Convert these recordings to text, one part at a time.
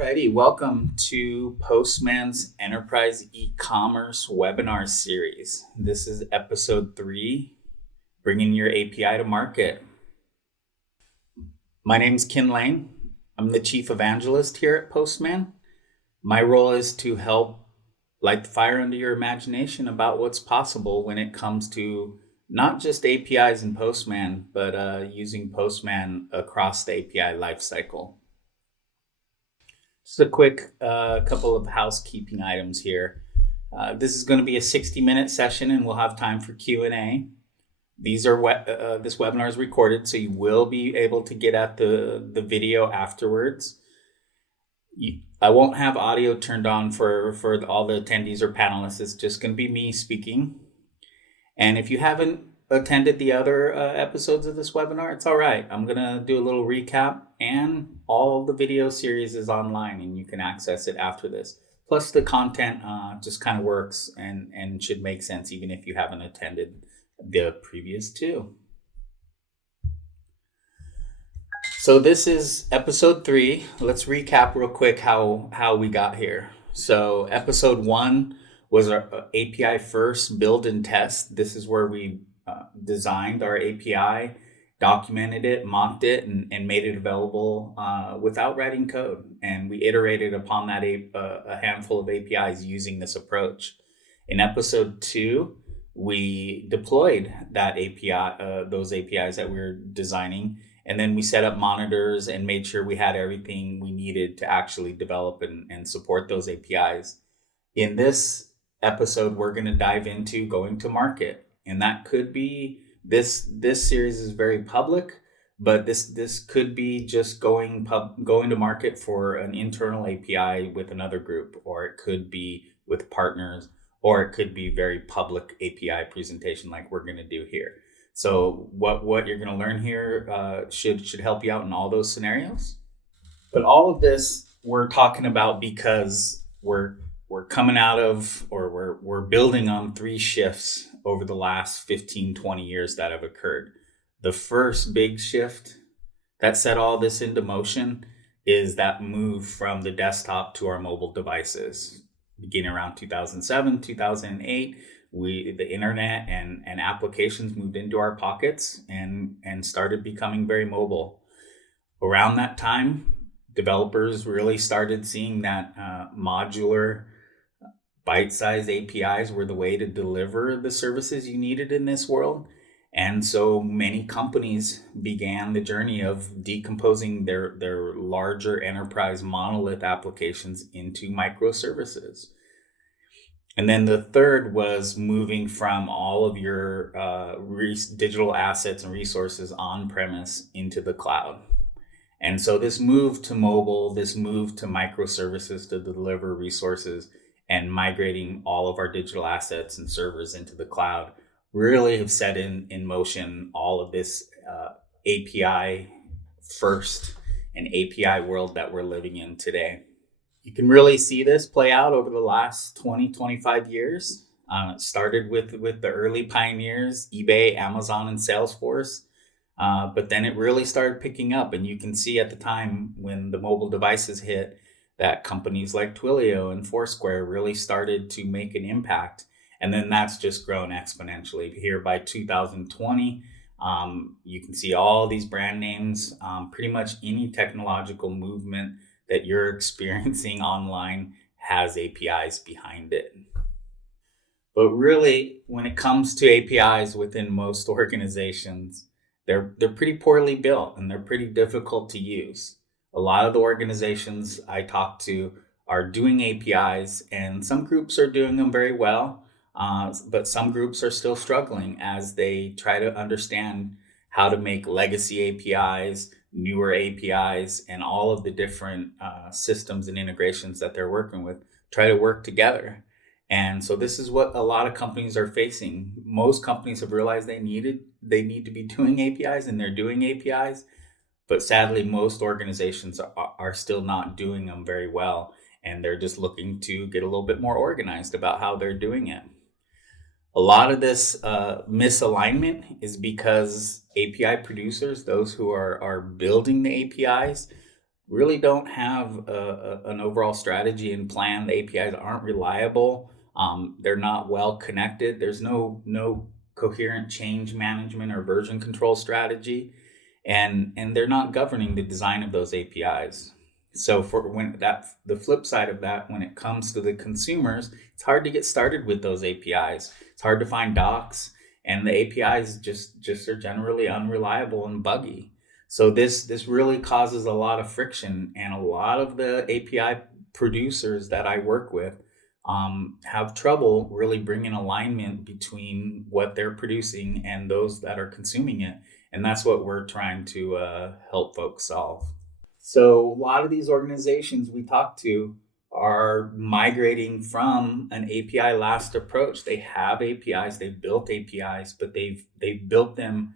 Alrighty, welcome to Postman's Enterprise E-commerce webinar series. This is episode 3, bringing your API to market. My name is Ken Lane. I'm the Chief Evangelist here at Postman. My role is to help light the fire under your imagination about what's possible when it comes to not just APIs in Postman, but using Postman across the API lifecycle. Just a quick couple of housekeeping items here. This is going to be a 60-minute session, and we'll have time for Q&A. These are this webinar is recorded, so you will be able to get at the video afterwards. I won't have audio turned on for all the attendees or panelists. It's just going to be me speaking. And if you haven't attended the other episodes of this webinar, it's all right. I'm going to do a little recap, and all the video series is online and you can access it after this. Plus the content just kind of works and should make sense even if you haven't attended the previous two. So this is episode 3. Let's recap real quick how we got here. So episode 1 was our API first build and test. This is where we designed our API, documented it, mocked it, and made it available without writing code. And we iterated upon that a handful of APIs using this approach. In episode 2, we deployed that API, those APIs that we were designing, and then we set up monitors and made sure we had everything we needed to actually develop and support those APIs. In this episode, we're going to dive into going to market. And that could be, this series is very public, but this could be just going to market for an internal API with another group, or it could be with partners, or it could be very public API presentation like we're going to do here. So what you're going to learn here should help you out in all those scenarios. But all of this we're talking about because we're coming out of, or we're building on 3 shifts over the last 15, 20 years that have occurred. The first big shift that set all this into motion is that move from the desktop to our mobile devices. Beginning around 2007, 2008, the internet and applications moved into our pockets and started becoming very mobile. Around that time, developers really started seeing that modular bite-sized APIs were the way to deliver the services you needed in this world. And so many companies began the journey of decomposing their larger enterprise monolith applications into microservices. And then the third was moving from all of your digital assets and resources on-premise into the cloud. And so this move to mobile, this move to microservices to deliver resources, and migrating all of our digital assets and servers into the cloud really have set in motion all of this API first and API world that we're living in today. You can really see this play out over the last 20, 25 years. It started with the early pioneers, eBay, Amazon, and Salesforce. But then it really started picking up. And you can see at the time when the mobile devices hit, that companies like Twilio and Foursquare really started to make an impact. And then that's just grown exponentially. Here by 2020, you can see all these brand names, pretty much any technological movement that you're experiencing online has APIs behind it. But really, when it comes to APIs within most organizations, they're pretty poorly built and they're pretty difficult to use. A lot of the organizations I talk to are doing APIs, and some groups are doing them very well, but some groups are still struggling as they try to understand how to make legacy APIs, newer APIs, and all of the different systems and integrations that they're working with try to work together. And so this is what a lot of companies are facing. Most companies have realized they need to be doing APIs, and they're doing APIs. But sadly, most organizations are still not doing them very well, and they're just looking to get a little bit more organized about how they're doing it. A lot of this misalignment is because API producers, those who are building the APIs, really don't have an overall strategy and plan. The APIs aren't reliable. They're not well connected. There's no coherent change management or version control strategy, and they're not governing the design of those APIs. So for when that the flip side of that, when it comes to the consumers, it's hard to get started with those APIs. It's hard to find docs, and the APIs just are generally unreliable and buggy. So this really causes a lot of friction, and a lot of the API producers that I work with have trouble really bringing alignment between what they're producing and those that are consuming it. And that's what we're trying to help folks solve. So a lot of these organizations we talk to are migrating from an API last approach. They have APIs, they've built APIs, but they've built them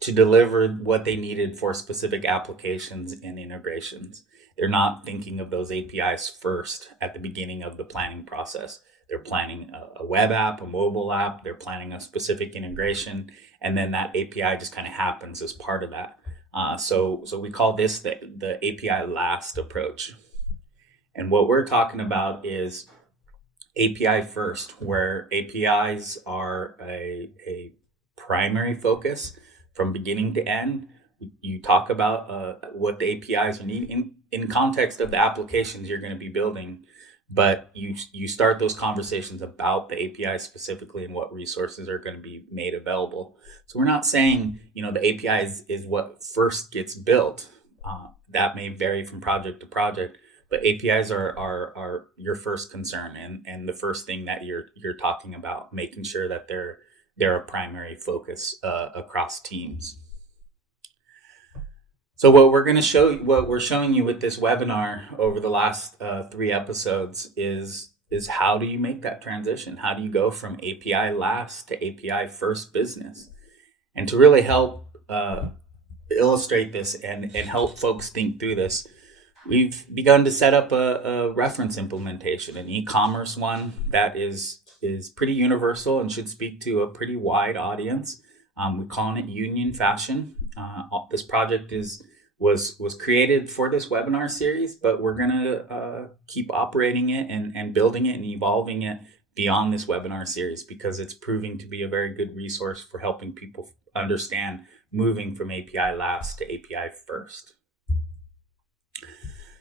to deliver what they needed for specific applications and integrations. They're not thinking of those APIs first at the beginning of the planning process. They're planning a web app, a mobile app, they're planning a specific integration, and then that API just kind of happens as part of that. So we call this the API last approach. And what we're talking about is API first, where APIs are a primary focus from beginning to end. You talk about what the APIs are needing in context of the applications you're going to be building, but you start those conversations about the API specifically and what resources are going to be made available. So we're not saying the API is what first gets built. That may vary from project to project, but APIs are your first concern and the first thing that you're talking about, making sure that they're a primary focus across teams. So what we're showing you with this webinar over the last 3 episodes is how do you make that transition? How do you go from API last to API first business? And to really help illustrate this and help folks think through this, we've begun to set up a reference implementation, an e-commerce one that is pretty universal and should speak to a pretty wide audience. We're calling it Union Fashion. This project was created for this webinar series, but we're gonna keep operating it and building it and evolving it beyond this webinar series because it's proving to be a very good resource for helping people understand moving from API last to API first.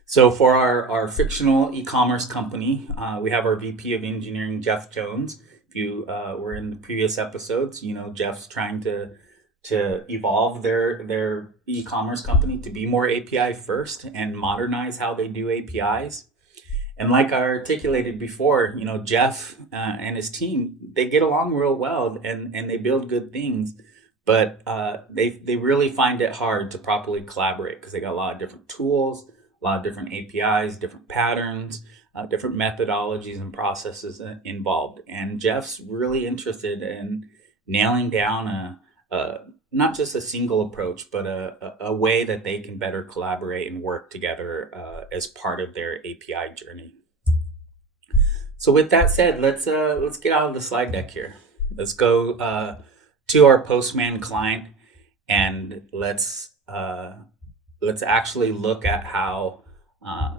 So for our fictional e-commerce company, we have our VP of Engineering, Jeff Jones. If you were in the previous episodes, Jeff's trying to evolve their e-commerce company to be more API first and modernize how they do APIs. And like I articulated before, Jeff and his team, they get along real well and they build good things, but they really find it hard to properly collaborate because they got a lot of different tools, a lot of different APIs, different patterns, different methodologies and processes involved. And Jeff's really interested in nailing down not just a single approach, but a way that they can better collaborate and work together as part of their API journey. So with that said, let's get out of the slide deck here. Let's go to our Postman client and let's actually look at how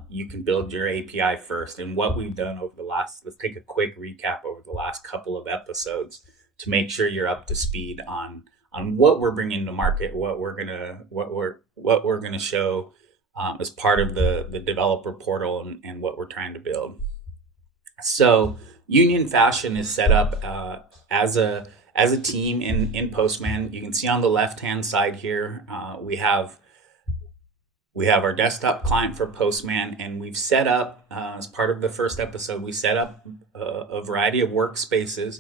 you can build your API first and what we've done over the last. Let's take a quick recap over the last couple of episodes to make sure you're up to speed on what we're bringing to market, what we're gonna show as part of the developer portal and what we're trying to build. So Union Fashion is set up as a team in Postman. You can see on the left hand side here we have our desktop client for Postman, and we've set up as part of the first episode, we set up a variety of workspaces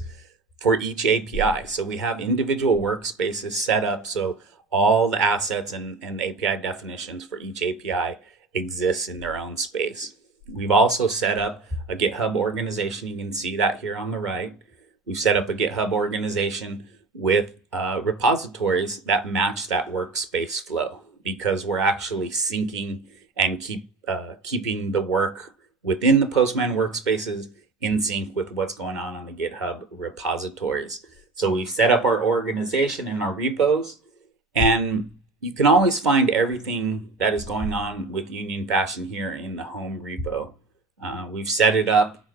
for each API. So we have individual workspaces set up so all the assets and the API definitions for each API exists in their own space. We've also set up a GitHub organization. You can see that here on the right. We've set up a GitHub organization with repositories that match that workspace flow because we're actually syncing and keeping the work within the Postman workspaces in sync with what's going on the GitHub repositories. So we've set up our organization and our repos, and you can always find everything that is going on with Union Fashion here in the home repo. We've set it up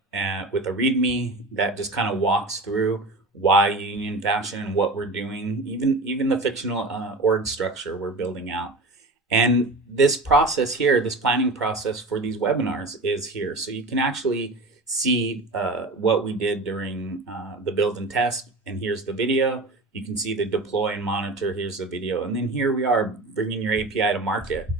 with a README that just kind of walks through why Union Fashion and what we're doing, even the fictional org structure we're building out. And this process here, this planning process for these webinars is here. So you can actually see what we did during the build and test. And here's the video. You can see the deploy and monitor. Here's the video. And then here we are bringing your API to market.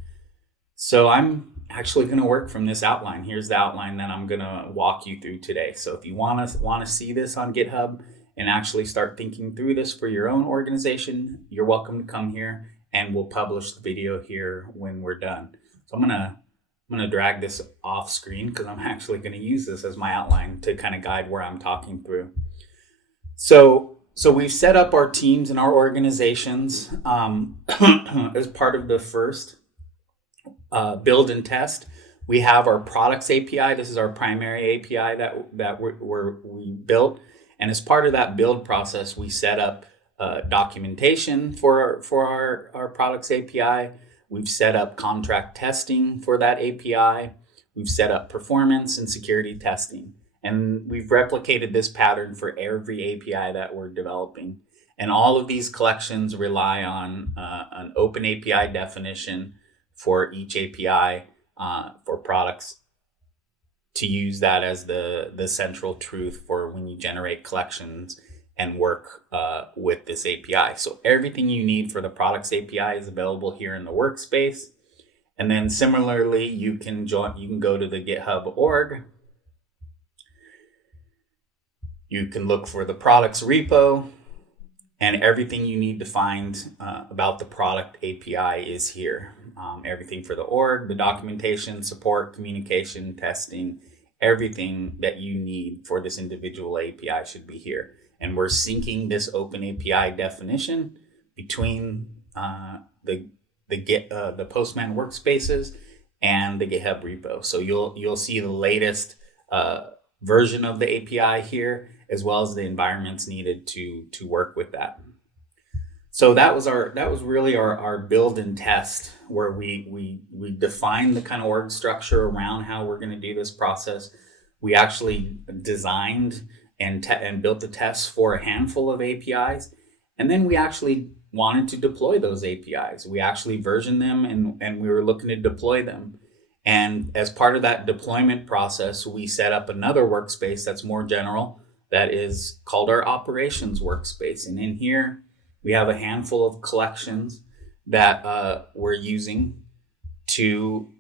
So I'm actually going to work from this outline. Here's the outline that I'm going to walk you through today. So if you want to see this on GitHub and actually start thinking through this for your own organization, you're welcome to come here, and we'll publish the video here when we're done. So I'm gonna drag this off screen because I'm actually going to use this as my outline to kind of guide where I'm talking through. So we've set up our teams and our organizations as part of the first build and test. We have our products API. This is our primary API that we built. And as part of that build process, we set up documentation for our products API. We've set up contract testing for that API. We've set up performance and security testing. And we've replicated this pattern for every API that we're developing. And all of these collections rely on an open API definition for each API for products, to use that as the central truth for when you generate collections and work with this API. So everything you need for the products API is available here in the workspace. And then similarly, you can go to the GitHub org. You can look for the products repo, and everything you need to find about the product API is here. Everything for the org, the documentation, support, communication, testing, everything that you need for this individual API should be here. And we're syncing this open API definition between the Postman workspaces and the GitHub repo. So you'll see the latest version of the API here, as well as the environments needed to work with that. So that was really our build and test, where we defined the kind of org structure around how we're going to do this process. We actually designed and built the tests for a handful of APIs, and then we actually wanted to deploy those APIs. We actually versioned them and we were looking to deploy them. And as part of that deployment process, we set up another workspace that's more general, that is called our operations workspace. And in here, we have a handful of collections that we're using to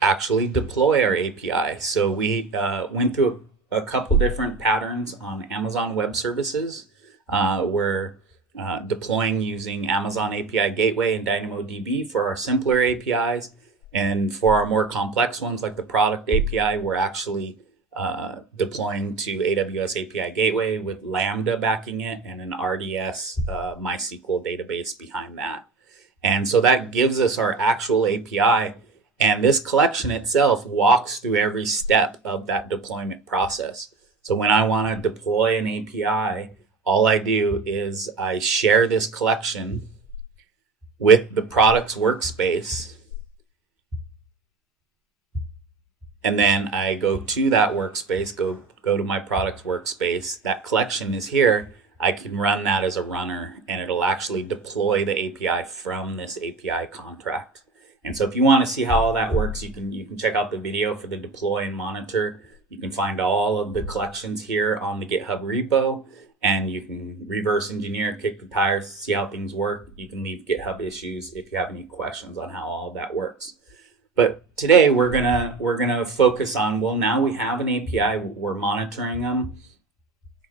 actually deploy our API. So we went through a couple different patterns on Amazon Web Services. We're deploying using Amazon API Gateway and DynamoDB for our simpler APIs. And for our more complex ones, like the product API, we're actually deploying to AWS API Gateway with Lambda backing it and an RDS MySQL database behind that. And so that gives us our actual API. And this collection itself walks through every step of that deployment process. So when I want to deploy an API, all I do is I share this collection with the products workspace. And then I go to that workspace, go to my products workspace. That collection is here. I can run that as a runner, and it'll actually deploy the API from this API contract. And so if you want to see how all that works, you can check out the video for the deploy and monitor. You can find all of the collections here on the GitHub repo, and you can reverse engineer, kick the tires, see how things work. You can leave GitHub issues if you have any questions on how all of that works. But today we're gonna focus on, well, now we have an API, we're monitoring them.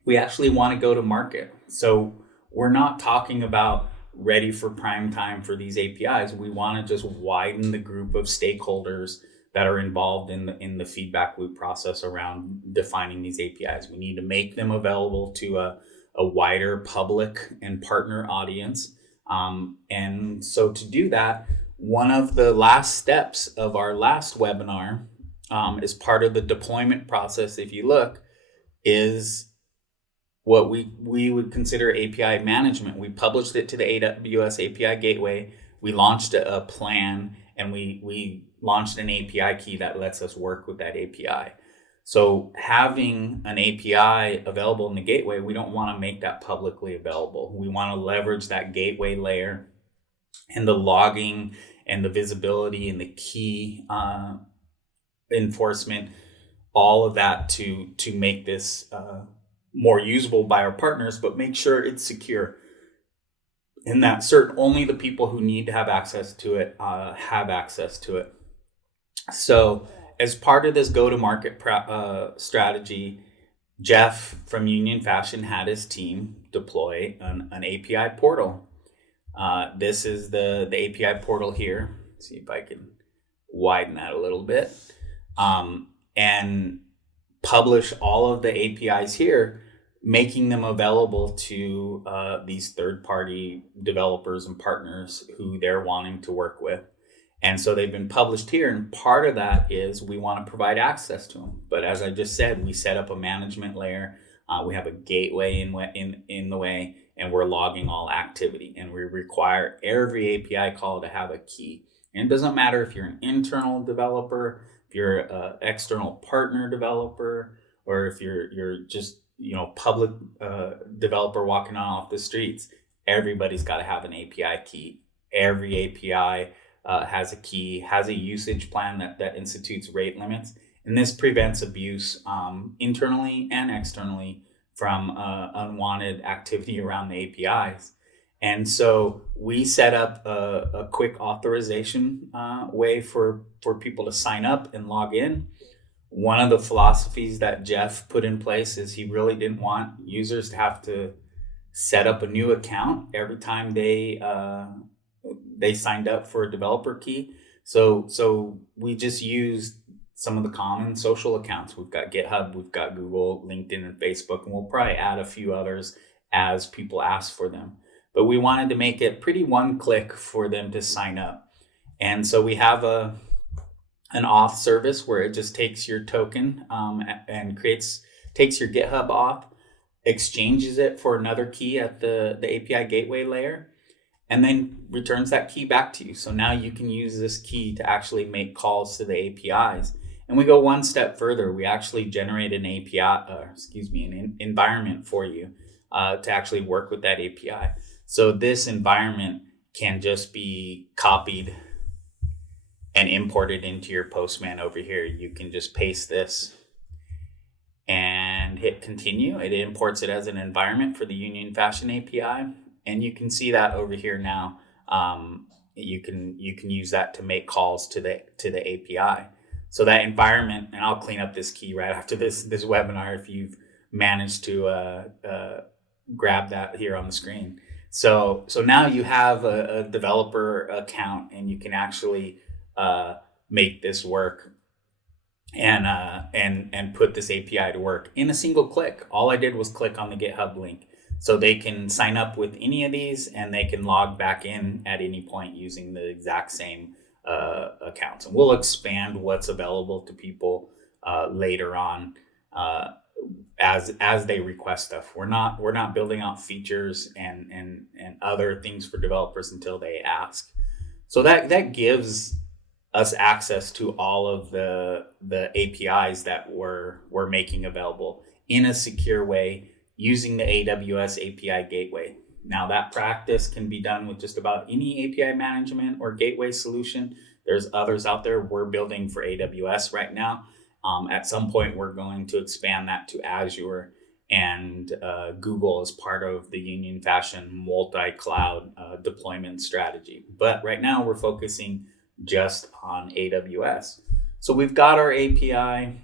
We actually want to go to market. So we're not talking about ready for prime time for these APIs. We want to just widen the group of stakeholders that are involved in the feedback loop process around defining these APIs. We need to make them available to a wider public and partner audience. And so to do that, one of the last steps of our last webinar, as part of the deployment process, if you look, is what we would consider API management. We published it to the AWS API Gateway we launched a plan, and we launched an API key that lets us work with that API. So having an API available in the gateway, we don't want to make that publicly available. We want to leverage that gateway layer and the logging and the visibility and the key enforcement, all of that to make this more usable by our partners, but make sure it's secure. And that only the people who need to have access to it have access to it. So as part of this go-to-market strategy, Jeff from Union Fashion had his team deploy an API portal. This is the API portal here. Let's see if I can widen that a little bit. And publish all of the APIs here, making them available to these third-party developers and partners who they're wanting to work with. And so they've been published here, and part of that is we want to provide access to them. But as I just said, we set up a management layer. We have a gateway in the way, and we're logging all activity. And we require every API call to have a key. And it doesn't matter if you're an internal developer, if you're an external partner developer, or if you're just public developer walking on off the streets. Everybody's got to have an API key. Every API has a key, has a usage plan that institutes rate limits, and this prevents abuse internally and externally from unwanted activity around the APIs. And so we set up a quick authorization way for people to sign up and log in. One of the philosophies that Jeff put in place is he really didn't want users to have to set up a new account every time they signed up for a developer key. So we just used some of the common social accounts. We've got GitHub, we've got Google, LinkedIn, and Facebook, and we'll probably add a few others as people ask for them. But we wanted to make it pretty one click for them to sign up. And so we have an auth service where it just takes your token and takes your GitHub auth, exchanges it for another key at the API gateway layer, and then returns that key back to you. So now you can use this key to actually make calls to the APIs. And we go one step further. We actually generate an an environment for you to actually work with that API. So this environment can just be copied and imported into your Postman over here. You can just paste this and hit continue. It imports it as an environment for the Union Fashion API. And you can see that over here now. You can use that to make calls to the API. So that environment, and I'll clean up this key right after this webinar if you've managed to grab that here on the screen. So now you have a developer account, and you can actually make this work and put this API to work in a single click. All I did was click on the GitHub link. So they can sign up with any of these, and they can log back in at any point using the exact same accounts. And we'll expand what's available to people later on as they request stuff. We're not building out features and other things for developers until they ask. So that gives us access to all of the APIs that we're making available in a secure way using the AWS API gateway. Now that practice can be done with just about any API management or gateway solution. There's others out there. We're building for AWS right now. At some point, we're going to expand that to Azure and Google as part of the Union Fashion multi-cloud deployment strategy. But right now, we're focusing just on AWS. So we've got our API.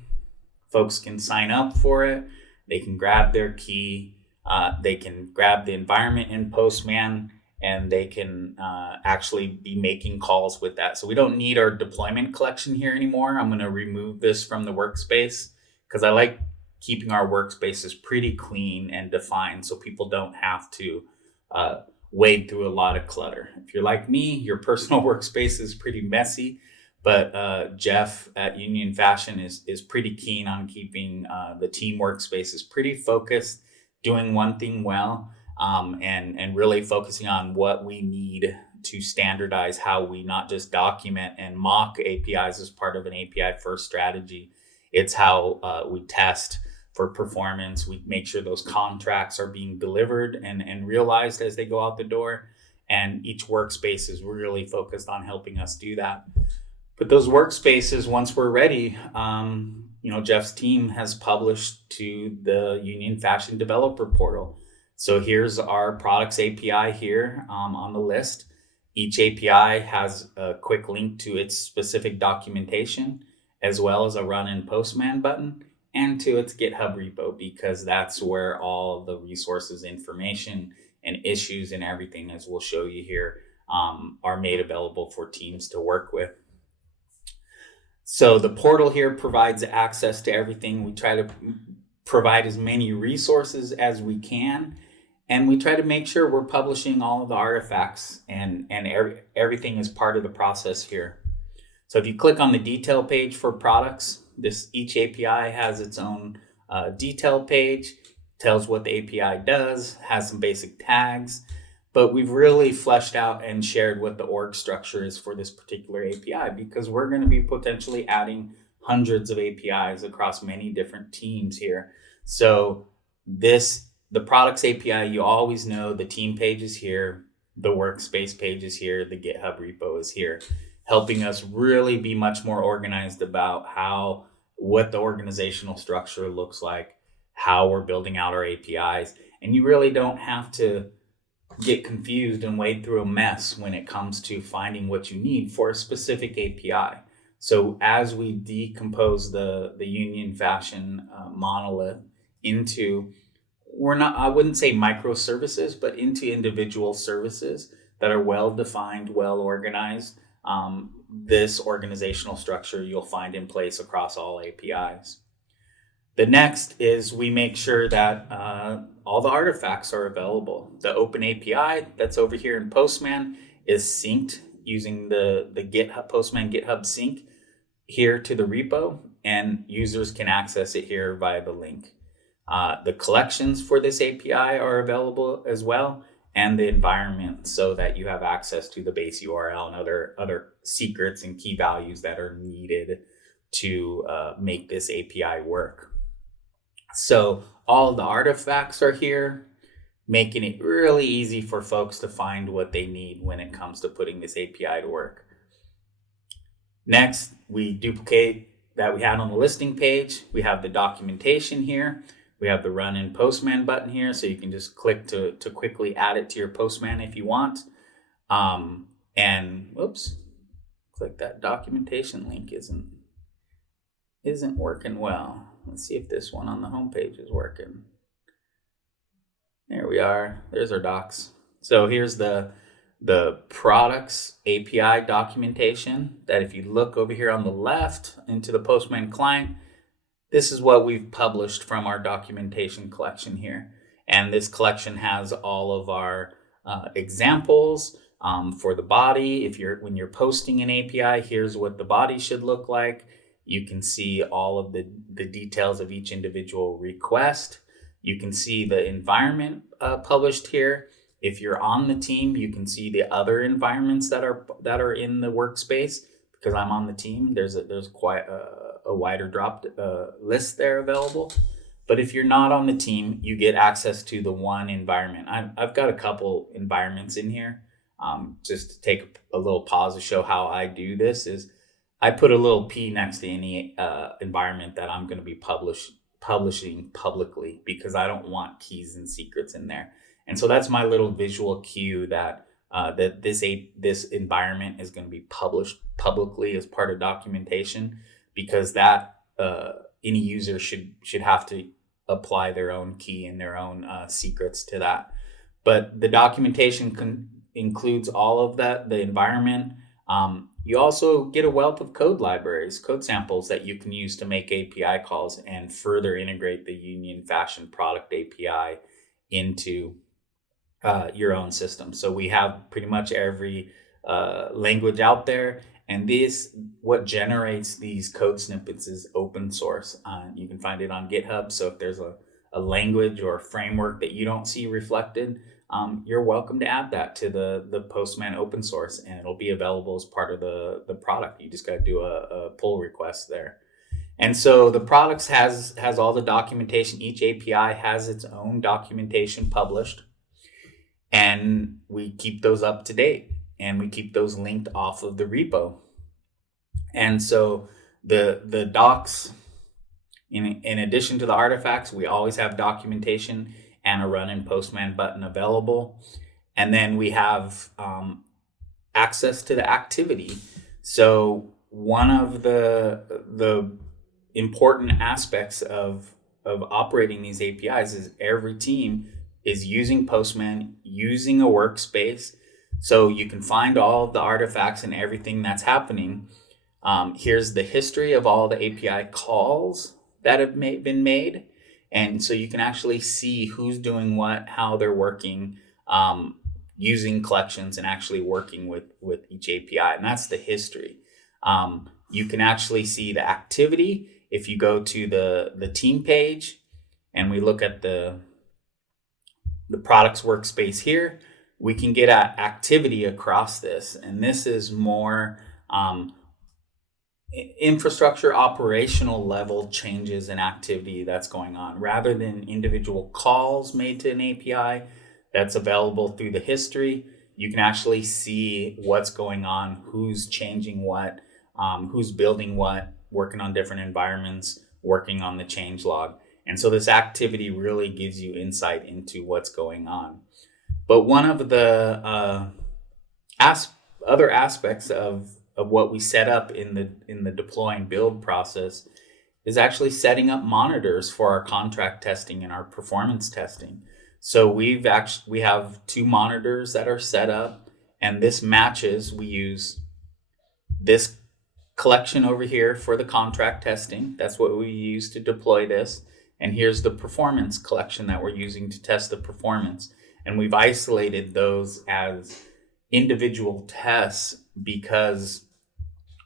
Folks can sign up for it. They can grab their key. They can grab the environment in Postman, and they can actually be making calls with that. So we don't need our deployment collection here anymore. I'm going to remove this from the workspace because I like keeping our workspaces pretty clean and defined so people don't have to wade through a lot of clutter. If you're like me, your personal workspace is pretty messy, but Jeff at Union Fashion is pretty keen on keeping the team workspaces pretty focused, doing one thing well, and really focusing on what we need to standardize how we not just document and mock APIs as part of an API first strategy. It's how we test for performance. We make sure those contracts are being delivered and realized as they go out the door. And each workspace is really focused on helping us do that. But those workspaces, once we're ready, Jeff's team has published to the Union Fashion Developer Portal. So here's our products API here on the list. Each API has a quick link to its specific documentation, as well as a run in Postman button, and to its GitHub repo, because that's where all the resources, information, and issues and everything, as we'll show you here, are made available for teams to work with. So the portal here provides access to everything. We try to provide as many resources as we can, and we try to make sure we're publishing all of the artifacts and everything is part of the process here. So if you click on the detail page for products, each API has its own detail page, tells what the API does, has some basic tags, but we've really fleshed out and shared what the org structure is for this particular API, because we're going to be potentially adding hundreds of APIs across many different teams here. So the products API, you always know the team page is here, the workspace page is here, the GitHub repo is here, helping us really be much more organized about what the organizational structure looks like, how we're building out our APIs. And you really don't have to get confused and wade through a mess when it comes to finding what you need for a specific API. So as we decompose the Union Fashion monolith into, I wouldn't say microservices, but into individual services that are well-defined, well-organized, this organizational structure you'll find in place across all APIs. The next is we make sure that all the artifacts are available. The open API that's over here in Postman is synced using the GitHub Postman GitHub sync here to the repo, and users can access it here via the link. The collections for this API are available as well, and the environment, so that you have access to the base URL and other secrets and key values that are needed to make this API work. So all the artifacts are here, making it really easy for folks to find what they need when it comes to putting this API to work. Next, we duplicate that we had on the listing page. We have the documentation here. We have the run in Postman button here, so you can just click to quickly add it to your Postman if you want. Click that documentation link isn't working well. Let's see if this one on the home page is working. There we are. There's our docs. So here's the products API documentation that if you look over here on the left into the Postman client, this is what we've published from our documentation collection here. And this collection has all of our examples for the body. When you're posting an API, here's what the body should look like. You can see all of the details of each individual request. You can see the environment published here. If you're on the team, you can see the other environments that are in the workspace. Because I'm on the team, there's quite a wider dropped list there available. But if you're not on the team, you get access to the one environment. I've got a couple environments in here. Just to take a little pause to show how I do this is I put a little P next to any environment that I'm going to be publishing publicly, because I don't want keys and secrets in there. And so that's my little visual cue that this environment is going to be published publicly as part of documentation, because that any user should have to apply their own key and their own secrets to that. But the documentation includes all of that, the environment. You also get a wealth of code libraries, code samples that you can use to make API calls and further integrate the Union Fashion product API into your own system. So we have pretty much every language out there, and what generates these code snippets is open source. You can find it on GitHub. So if there's a language or a framework that you don't see reflected, you're welcome to add that to the Postman open source, and it'll be available as part of the product. You just got to do a pull request there. And so the products has all the documentation. Each API has its own documentation published, and we keep those up to date, and we keep those linked off of the repo. And so the docs, in addition to the artifacts, we always have documentation and a run in Postman button available. And then we have access to the activity. So one of the important aspects of operating these APIs is every team is using Postman, using a workspace. So you can find all of the artifacts and everything that's happening. Here's the history of all the API calls that have been made. And so you can actually see who's doing what, how they're working, using collections and actually working with each API. And that's the history. You can actually see the activity. If you go to the team page and we look at the products workspace here, we can get at activity across this. And this is more infrastructure operational level changes in activity that's going on, rather than individual calls made to an API that's available through the history. You can actually see what's going on, who's changing what, who's building what, working on different environments, working on the change log. And so this activity really gives you insight into what's going on. But one of the other aspects of what we set up in the deploy and build process is actually setting up monitors for our contract testing and our performance testing. So we have 2 monitors that are set up, and this matches. We use this collection over here for the contract testing. That's what we use to deploy this. And here's the performance collection that we're using to test the performance. And we've isolated those as individual tests because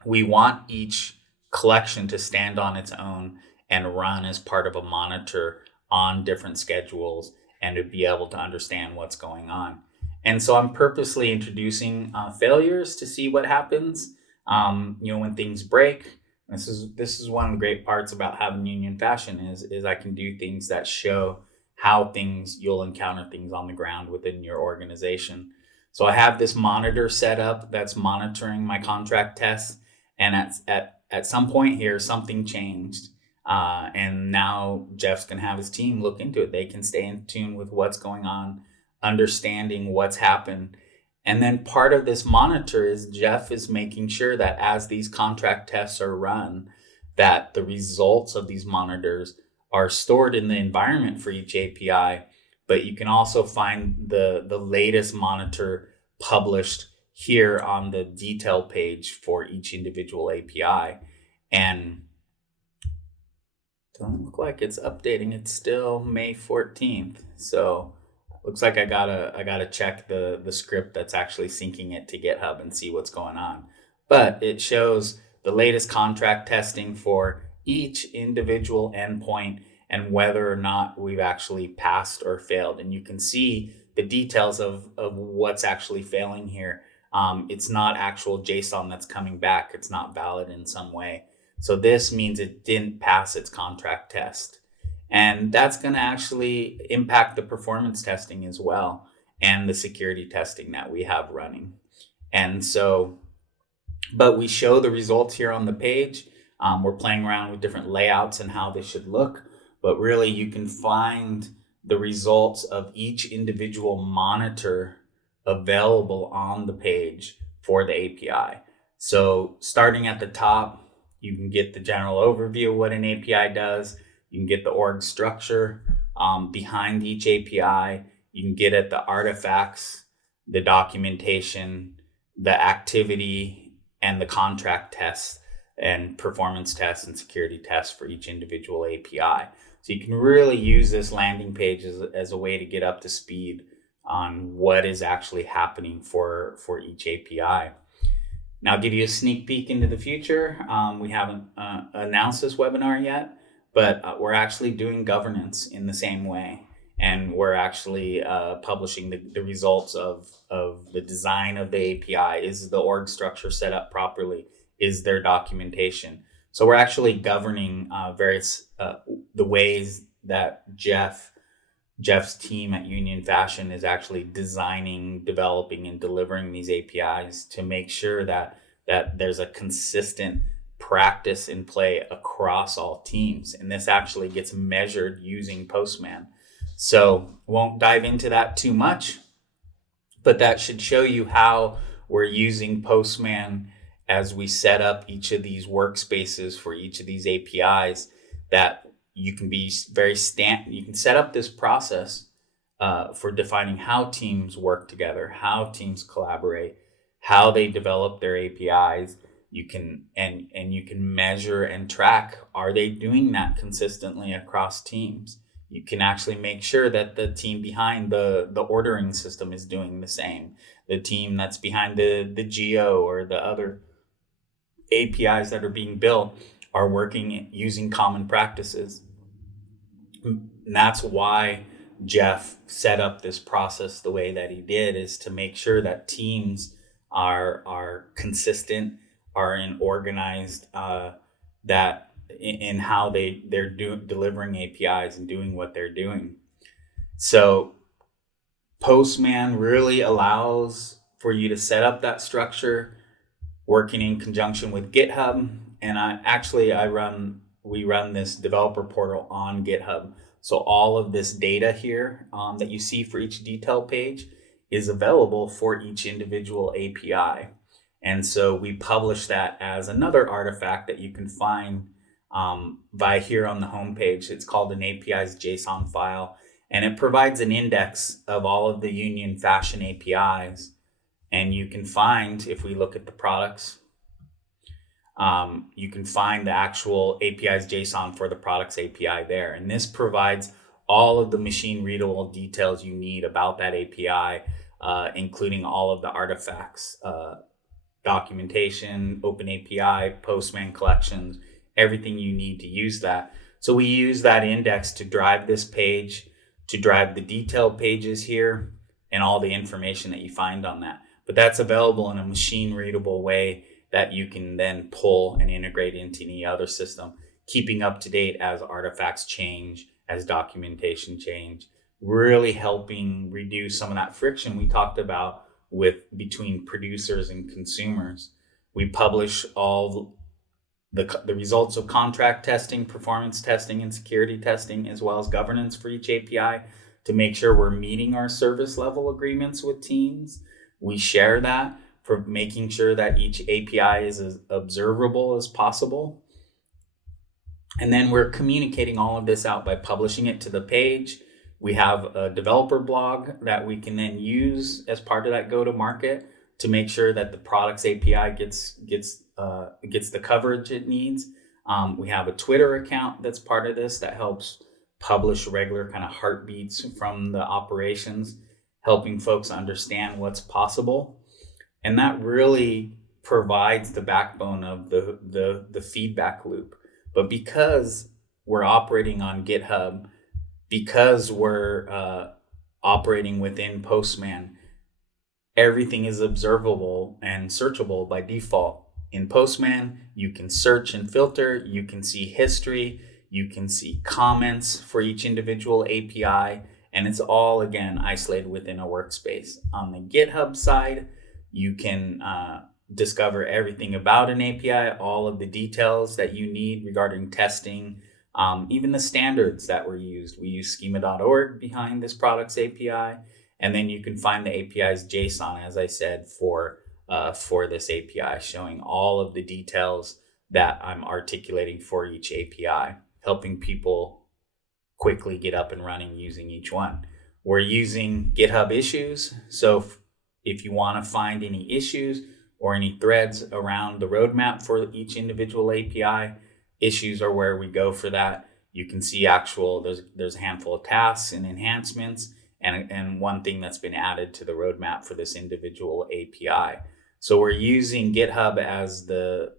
we want each collection to stand on its own and run as part of a monitor on different schedules and to be able to understand what's going on. And so I'm purposely introducing failures to see what happens. When things break. This is one of the great parts about having Union Fashion is I can do things that show how you'll encounter things on the ground within your organization. So I have this monitor set up that's monitoring my contract tests, and at some point here something changed, and now Jeff's gonna have his team look into it. They can stay in tune with what's going on, understanding what's happened. And then part of this monitor is Jeff is making sure that as these contract tests are run, that the results of these monitors are stored in the environment for each API. But you can also find the latest monitor published here on the detail page for each individual API. And doesn't look like it's updating. It's still May 14th. So looks like I gotta check the script that's actually syncing it to GitHub and see what's going on. But it shows the latest contract testing for each individual endpoint and whether or not we've actually passed or failed. And you can see the details of what's actually failing here. It's not actual JSON that's coming back. It's not valid in some way. So this means it didn't pass its contract test. And that's going to actually impact the performance testing as well, and the security testing that we have running. And so, but we show the results here on the page. We're playing around with different layouts and how they should look, but really you can find the results of each individual monitor available on the page for the API. So starting at the top, you can get the general overview of what an API does. You can get the org structure behind each API. You can get at the artifacts, the documentation, the activity, and the contract tests and performance tests and security tests for each individual API. So you can really use this landing page as a way to get up to speed on what is actually happening for each API. Now, I'll give you a sneak peek into the future. We haven't announced this webinar yet, but we're actually doing governance in the same way. and we're actually publishing the results of the design of the API. Is the org structure set up properly? Is there documentation? So we're actually governing various the ways that Jeff's team at Union Fashion is actually designing, developing, and delivering these APIs to make sure that there's a consistent practice in play across all teams. And this actually gets measured using Postman. So won't dive into that too much, but that should show you how we're using Postman as we set up each of these workspaces for each of these APIs, that you can be you can set up this process for defining how teams work together, how teams collaborate, how they develop their APIs. You can and you can measure and track, are they doing that consistently across teams? You can actually make sure that the team behind the ordering system is doing the same. The team that's behind the geo or the other APIs that are being built are working using common practices. And that's why Jeff set up this process the way that he did, is to make sure that teams are consistent, are in organized, that in how they're delivering APIs and doing what they're doing. So Postman really allows for you to set up that structure, working in conjunction with GitHub. And we run this developer portal on GitHub. So all of this data here that you see for each detail page is available for each individual API. And so we publish that as another artifact that you can find by here on the homepage. It's called an API's JSON file, and it provides an index of all of the Union Fashion APIs. And you can find, if we look at the products, you can find the actual API's JSON for the products API there. And this provides all of the machine readable details you need about that API, including all of the artifacts, documentation, Open API, Postman collections, everything you need to use that. So we use that index to drive this page, to drive the detailed pages here, and all the information that you find on that. But that's available in a machine readable way that you can then pull and integrate into any other system, keeping up to date as artifacts change, as documentation change, really helping reduce some of that friction we talked about between producers and consumers. We publish all the results of contract testing, performance testing, and security testing, as well as governance for each API, to make sure we're meeting our service level agreements with teams. We share that for making sure that each API is as observable as possible. And then we're communicating all of this out by publishing it to the page. We have a developer blog that we can then use as part of that go-to-market to make sure that the products API gets the coverage it needs. We have a Twitter account that's part of this that helps publish regular kind of heartbeats from the operations, helping folks understand what's possible. And that really provides the backbone of the feedback loop. But because we're operating on GitHub, because we're operating within Postman, everything is observable and searchable by default. In Postman, you can search and filter, you can see history, you can see comments for each individual API, and it's all, again, isolated within a workspace. On the GitHub side, you can discover everything about an API, all of the details that you need regarding testing, even the standards that were used. We use schema.org behind this products API, and then you can find the API's JSON, as I said, for this API, showing all of the details that I'm articulating for each API, helping people quickly get up and running using each one. We're using GitHub issues, so if you want to find any issues or any threads around the roadmap for each individual API, issues are where we go for that. You can see there's a handful of tasks and enhancements, and one thing that's been added to the roadmap for this individual API. So we're using GitHub as the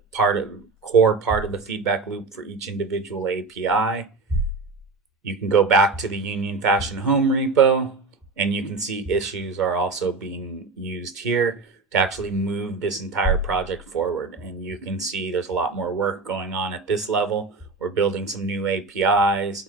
core part of the feedback loop for each individual API. You can go back to the Union Fashion home repo, and you can see issues are also being used here to actually move this entire project forward. And you can see there's a lot more work going on at this level. We're building some new APIs.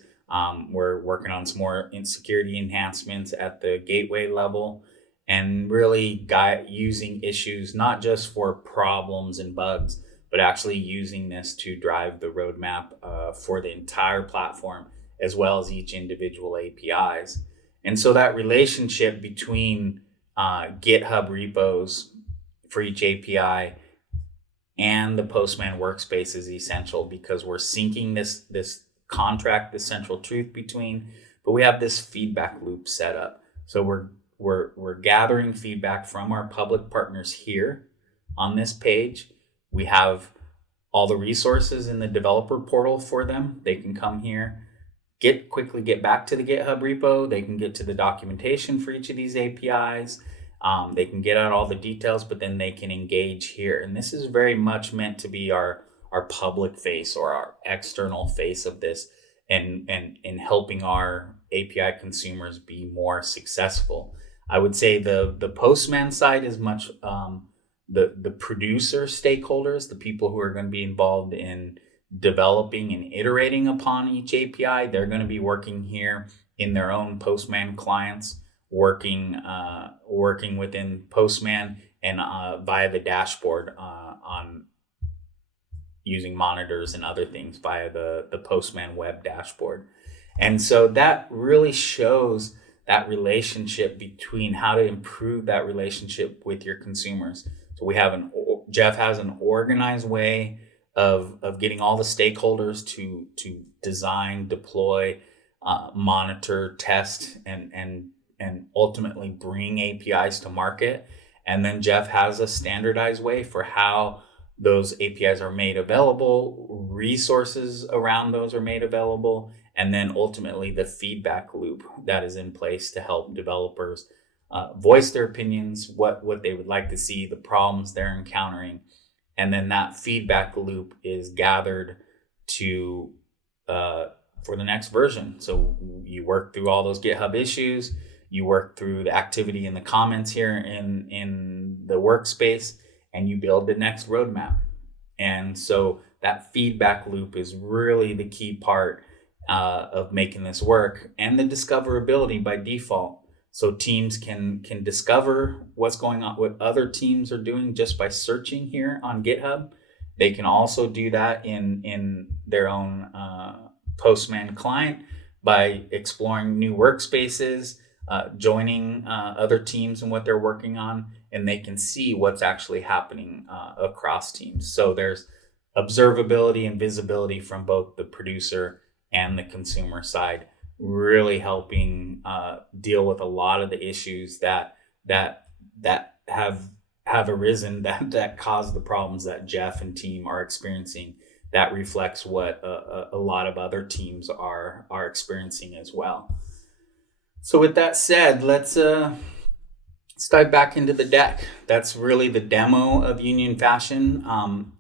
We're working on some more security enhancements at the gateway level, and really using issues not just for problems and bugs, but actually using this to drive the roadmap for the entire platform, as well as each individual APIs. And so that relationship between GitHub repos for each API and the Postman workspace is essential, because we're syncing this contract, this central truth between, but we have this feedback loop set up. So we're gathering feedback from our public partners here on this page. We have all the resources in the developer portal for them. They can come here, quickly get back to the GitHub repo. They can get to the documentation for each of these APIs. They can get out all the details, but then they can engage here. And this is very much meant to be our public face, or our external face of this, and helping our API consumers be more successful. I would say the Postman side is much the producer stakeholders, the people who are going to be involved in developing and iterating upon each API. They're going to be working here in their own Postman clients, working within Postman and via the dashboard on using monitors and other things via the Postman web dashboard. And so that really shows that relationship between how to improve that relationship with your consumers. So Jeff has an organized way of getting all the stakeholders to design, deploy, monitor, test, and ultimately bring APIs to market. And then Jeff has a standardized way for how those APIs are made available, resources around those are made available, and then ultimately the feedback loop that is in place to help developers voice their opinions, what they would like to see, the problems they're encountering. And then that feedback loop is gathered to for the next version. So you work through all those GitHub issues, you work through the activity in the comments here in the workspace, and you build the next roadmap. And so that feedback loop is really the key part of making this work, and the discoverability by default. So teams can discover what's going on, what other teams are doing, just by searching here on GitHub. They can also do that in their own Postman client by exploring new workspaces, joining other teams and what they're working on, and they can see what's actually happening across teams. So there's observability and visibility from both the producer and the consumer side, really helping deal with a lot of the issues that have arisen that cause the problems that Jeff and team are experiencing. That reflects what a lot of other teams are experiencing as well. So with that said, let's dive back into the deck. That's really the demo of Union Fashion. I'll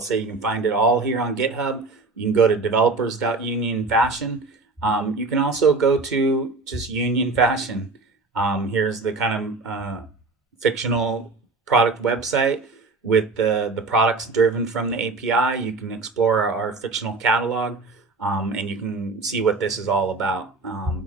say you can find it all here on GitHub. You can go to developers.unionfashion. You can also go to just Union Fashion. Here's the kind of fictional product website with the products driven from the API. You can explore our fictional catalog, and you can see what this is all about.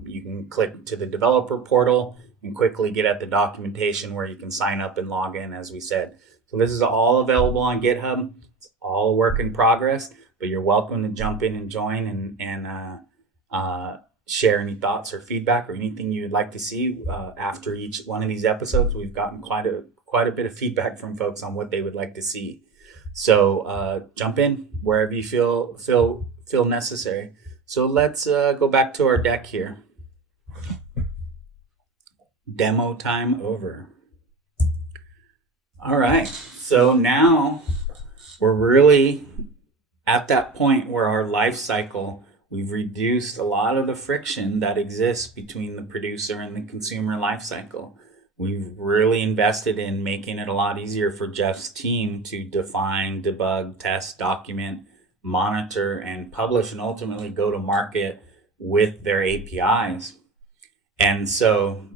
You can click to the developer portal and quickly get at the documentation where you can sign up and log in, as we said. So this is all available on GitHub. It's all a work in progress, but you're welcome to jump in and join and share any thoughts or feedback or anything you would like to see after each one of these episodes. We've gotten quite a bit of feedback from folks on what they would like to see. So jump in wherever you feel necessary. So let's go back to our deck here. Demo time over. All right, so now we're really at that point where our life cycle, we've reduced a lot of the friction that exists between the producer and the consumer life cycle. We've really invested in making it a lot easier for Jeff's team to define, debug, test, document, monitor and publish and ultimately go to market with their APIs. And so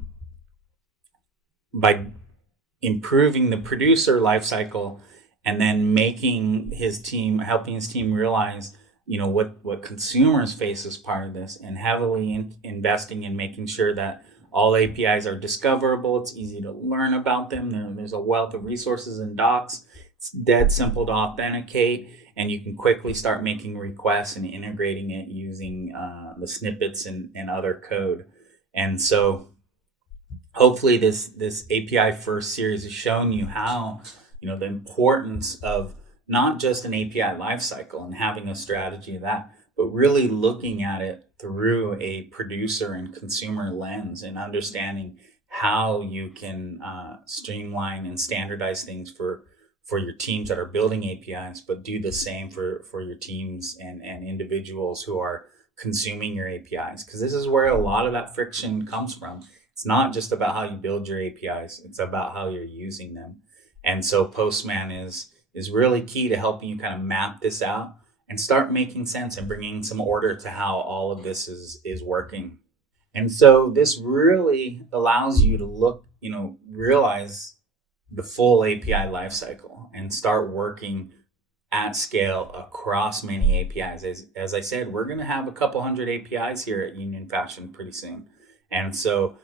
by improving the producer lifecycle and then helping his team realize, what consumers face as part of this, and heavily investing in making sure that all APIs are discoverable. It's easy to learn about them. There's a wealth of resources and docs. It's dead simple to authenticate, and you can quickly start making requests and integrating it using the snippets and other code. And so hopefully this API first series has shown you how, the importance of not just an API lifecycle and having a strategy of that, but really looking at it through a producer and consumer lens and understanding how you can streamline and standardize things for your teams that are building APIs, but do the same for your teams and individuals who are consuming your APIs. Because this is where a lot of that friction comes from. It's not just about how you build your APIs, it's about how you're using them. And so Postman is really key to helping you kind of map this out and start making sense and bringing some order to how all of this is working. And so this really allows you to realize the full API lifecycle and start working at scale across many APIs. As I said, we're going to have a couple hundred APIs here at Union Fashion pretty soon. And so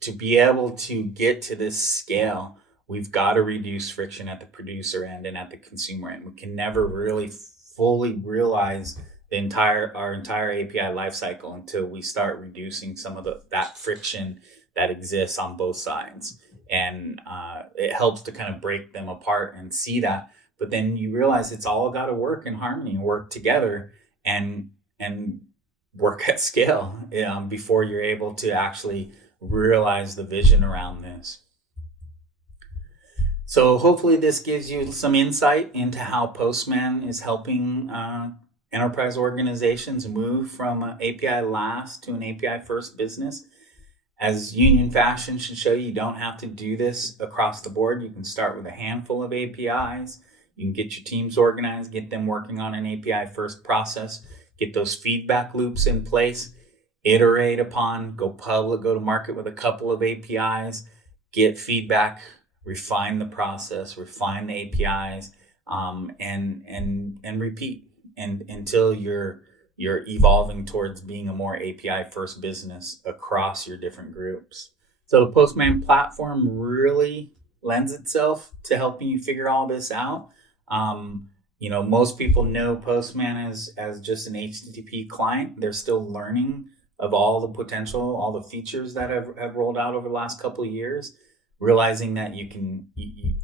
to be able to get to this scale, we've got to reduce friction at the producer end and at the consumer end. We can never really fully realize our entire API lifecycle until we start reducing some of that friction that exists on both sides. And it helps to kind of break them apart and see that. But then you realize it's all got to work in harmony and work together and work at scale before you're able to actually realize the vision around this. So hopefully this gives you some insight into how Postman is helping enterprise organizations move from an API last to an API first business. As Union Fashion should show you don't have to do this across the board. You can start with a handful of APIs. You can get your teams organized, get them working on an API first process, get those feedback loops in place, iterate upon, go public, go to market with a couple of APIs, get feedback, refine the process, refine the APIs, and repeat until you're evolving towards being a more API first business across your different groups. So the Postman platform really lends itself to helping you figure all this out. Most people know Postman as just an HTTP client. They're still learning of all the potential, all the features that have rolled out over the last couple of years, realizing that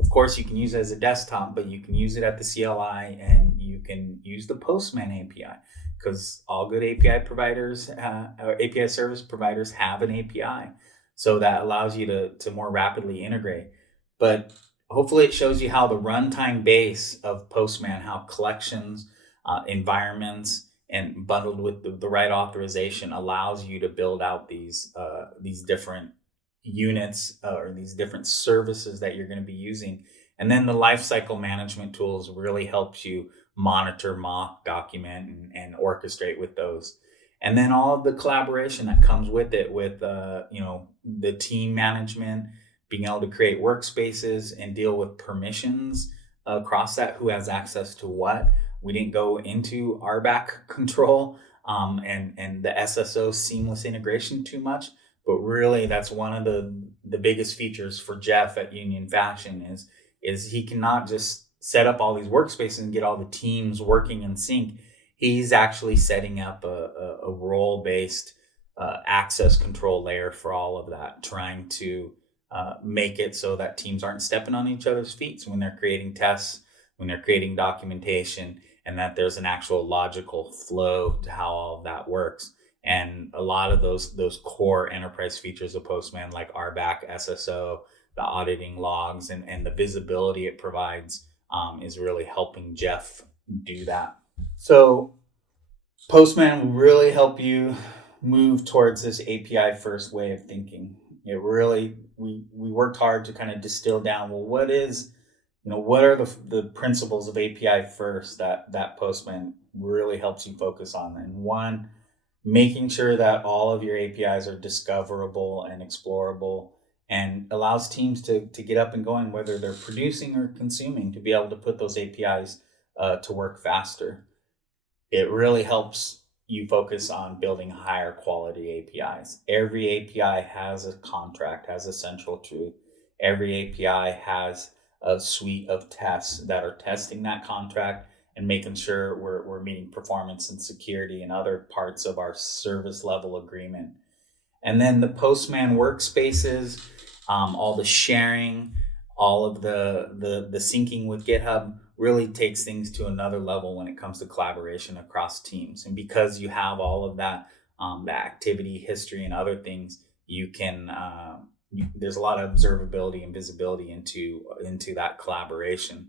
of course you can use it as a desktop, but you can use it at the CLI and you can use the Postman API, because all good API providers, or API service providers, have an API. So that allows you to more rapidly integrate. But hopefully it shows you how the runtime base of Postman, how collections, environments, and bundled with the right authorization allows you to build out these different units or these different services that you're going to be using. And then the lifecycle management tools really helps you monitor, mock, document, and orchestrate with those. And then all of the collaboration that comes with it, with the team management, being able to create workspaces and deal with permissions across that, who has access to what. We didn't go into RBAC control and the SSO seamless integration too much, but really that's one of the biggest features for Jeff at Union Fashion is he cannot just set up all these workspaces and get all the teams working in sync. He's actually setting up a role-based access control layer for all of that, trying to make it so that teams aren't stepping on each other's feet when they're creating tests, when they're creating documentation, and that there's an actual logical flow to how all of that works. And a lot of those core enterprise features of Postman, like RBAC, SSO, the auditing logs, and the visibility it provides, is really helping Jeff do that. So Postman will really help you move towards this API first way of thinking. It really, we worked hard to kind of distill down, well, what is what are the principles of API first that Postman really helps you focus on? And one, making sure that all of your APIs are discoverable and explorable, and allows teams to get up and going, whether they're producing or consuming, to be able to put those APIs to work faster. It really helps you focus on building higher quality APIs. Every API has a contract, has a central truth. Every API has a suite of tests that are testing that contract and making sure we're meeting performance and security and other parts of our service level agreement. And then the Postman workspaces, all the sharing, all of the syncing with GitHub really takes things to another level when it comes to collaboration across teams. And because you have all of that, the activity history and other things, you can there's a lot of observability and visibility into that collaboration.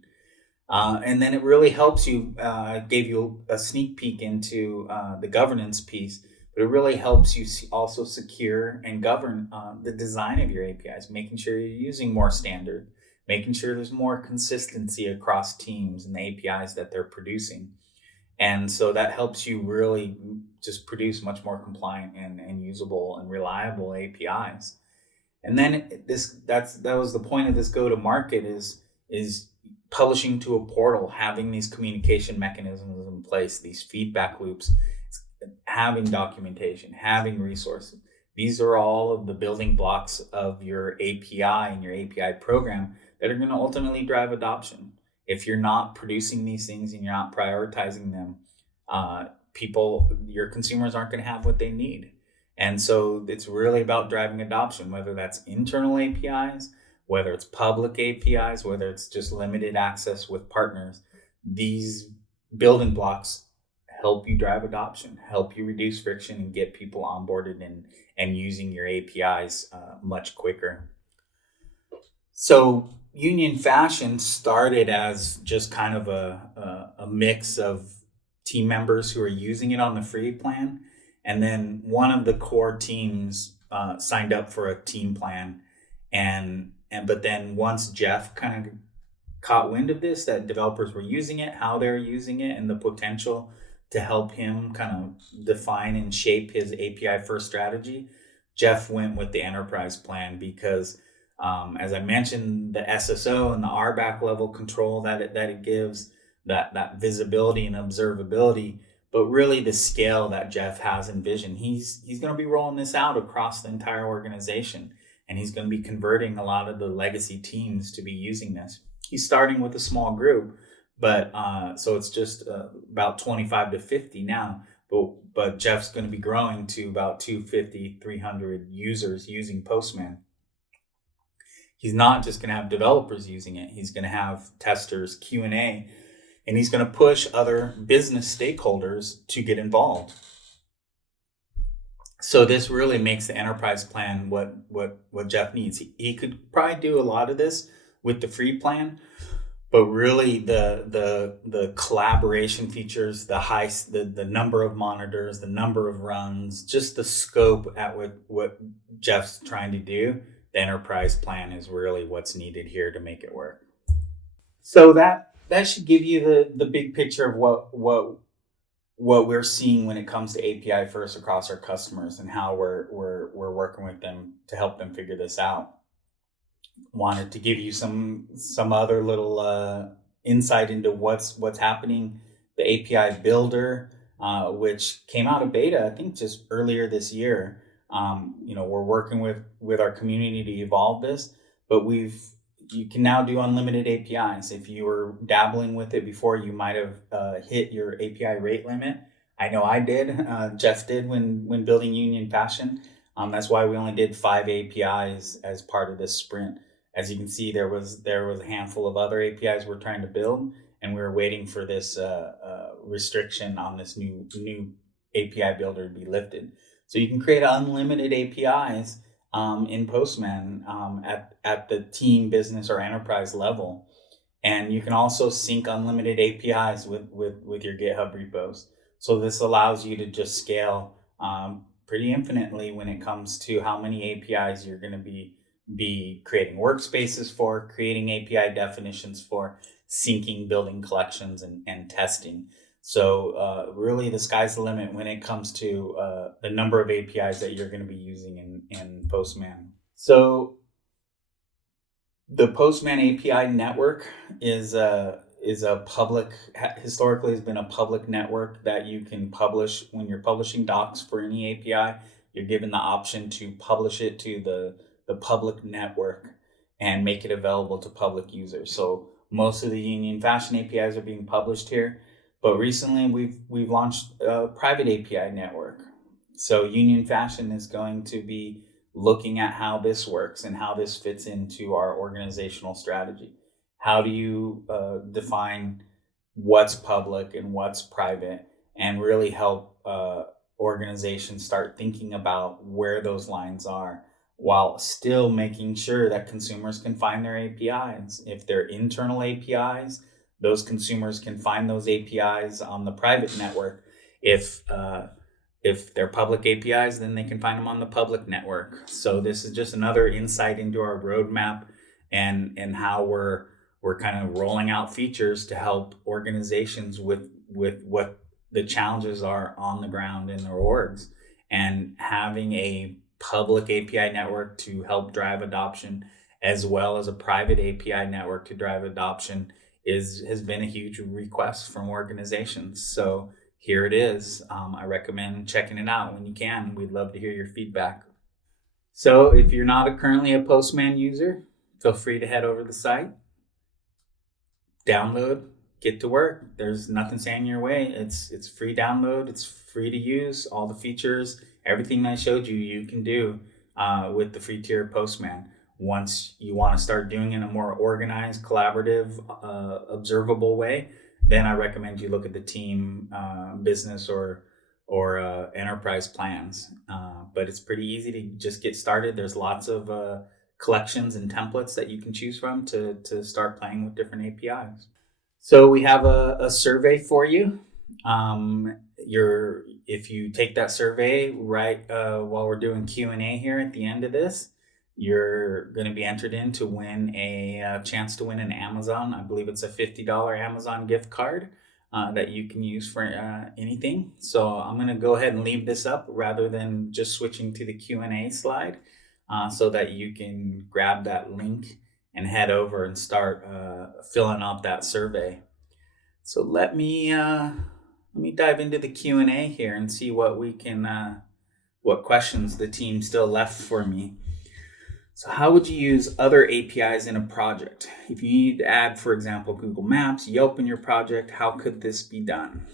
And then it really helps you. I gave you a sneak peek into the governance piece, but it really helps you also secure and govern the design of your APIs, making sure you're using more standard, making sure there's more consistency across teams and the APIs that they're producing. And so that helps you really just produce much more compliant and usable and reliable APIs. And then that was the point of this go to market is publishing to a portal, having these communication mechanisms in place, these feedback loops, having documentation, having resources. These are all of the building blocks of your API and your API program that are going to ultimately drive adoption. If you're not producing these things and you're not prioritizing them, your consumers aren't going to have what they need. And so it's really about driving adoption, whether that's internal APIs, whether it's public APIs, whether it's just limited access with partners. These building blocks help you drive adoption, help you reduce friction, and get people onboarded and using your APIs much quicker. So Union Fashion started as just kind of a mix of team members who are using it on the free plan. And then one of the core teams signed up for a team plan. But then once Jeff kind of caught wind of this, that developers were using it, how they're using it, and the potential to help him kind of define and shape his API first strategy, Jeff went with the enterprise plan because, as I mentioned, the SSO and the RBAC level control that it gives, that visibility and observability, but really the scale that Jeff has envisioned. He's going to be rolling this out across the entire organization, and he's going to be converting a lot of the legacy teams to be using this. He's starting with a small group, but so it's just about 25 to 50 now. But Jeff's going to be growing to about 250, 300 users using Postman. He's not just going to have developers using it. He's going to have testers, Q&A, and he's going to push other business stakeholders to get involved. So this really makes the enterprise plan what Jeff needs. He could probably do a lot of this with the free plan, but really the collaboration features, the number of monitors, the number of runs, just the scope at what Jeff's trying to do, the enterprise plan is really what's needed here to make it work. So that should give you the big picture of what we're seeing when it comes to API first across our customers and how we're working with them to help them figure this out. Wanted to give you some other little insight into what's happening. The API Builder, which came out of beta, I think just earlier this year. We're working with our community to evolve this, but you can now do unlimited APIs. If you were dabbling with it before, you might have hit your API rate limit. I know I did. Jeff did when building Union Fashion. That's why we only did 5 APIs as part of this sprint. As you can see, there was a handful of other APIs we're trying to build, and we were waiting for this restriction on this new API builder to be lifted. So you can create unlimited APIs in Postman at the team, business, or enterprise level. And you can also sync unlimited APIs with your GitHub repos. So this allows you to just scale pretty infinitely when it comes to how many APIs you're going to be be creating workspaces for, creating API definitions for, syncing, building collections, and testing. So really, the sky's the limit when it comes to the number of APIs that you're going to be using in Postman. So the Postman API network is a public, historically has been a public network that you can publish when you're publishing docs for any API. You're given the option to publish it to the public network and make it available to public users. So most of the Union Fashion APIs are being published here, but recently we've launched a private API network. So Union Fashion is going to be looking at how this works and how this fits into our organizational strategy. How do you define what's public and what's private, and really help organizations start thinking about where those lines are, while still making sure that consumers can find their APIs. If they're internal APIs, those consumers can find those APIs on the private network. If they're public APIs, then they can find them on the public network. So this is just another insight into our roadmap and how we're kind of rolling out features to help organizations with what the challenges are on the ground in their orgs. And having a public API network to help drive adoption, as well as a private API network to drive adoption, has been a huge request from organizations. So here it is. I recommend checking it out when you can. We'd love to hear your feedback. So if you're not currently a Postman user, feel free to head over to the site, download, get to work. There's nothing standing your way. It's free download. It's free to use. All the features, everything I showed you, you can do with the free tier Postman. Once you want to start doing it in a more organized, collaborative, observable way, then I recommend you look at the team, business, or enterprise plans. But it's pretty easy to just get started. There's lots of collections and templates that you can choose from to start playing with different APIs. So we have a survey for you. If you take that survey right while we're doing Q&A here at the end of this, you're going to be entered in to win a chance to win an Amazon. I believe it's a $50 Amazon gift card that you can use for anything. So I'm going to go ahead and leave this up rather than just switching to the Q&A slide, so that you can grab that link and head over and start filling out that survey. So let me dive into the Q&A here and see what we can what questions the team still left for me. So how would you use other APIs in a project? If you need to add, for example, Google Maps, Yelp in your project, how could this be done?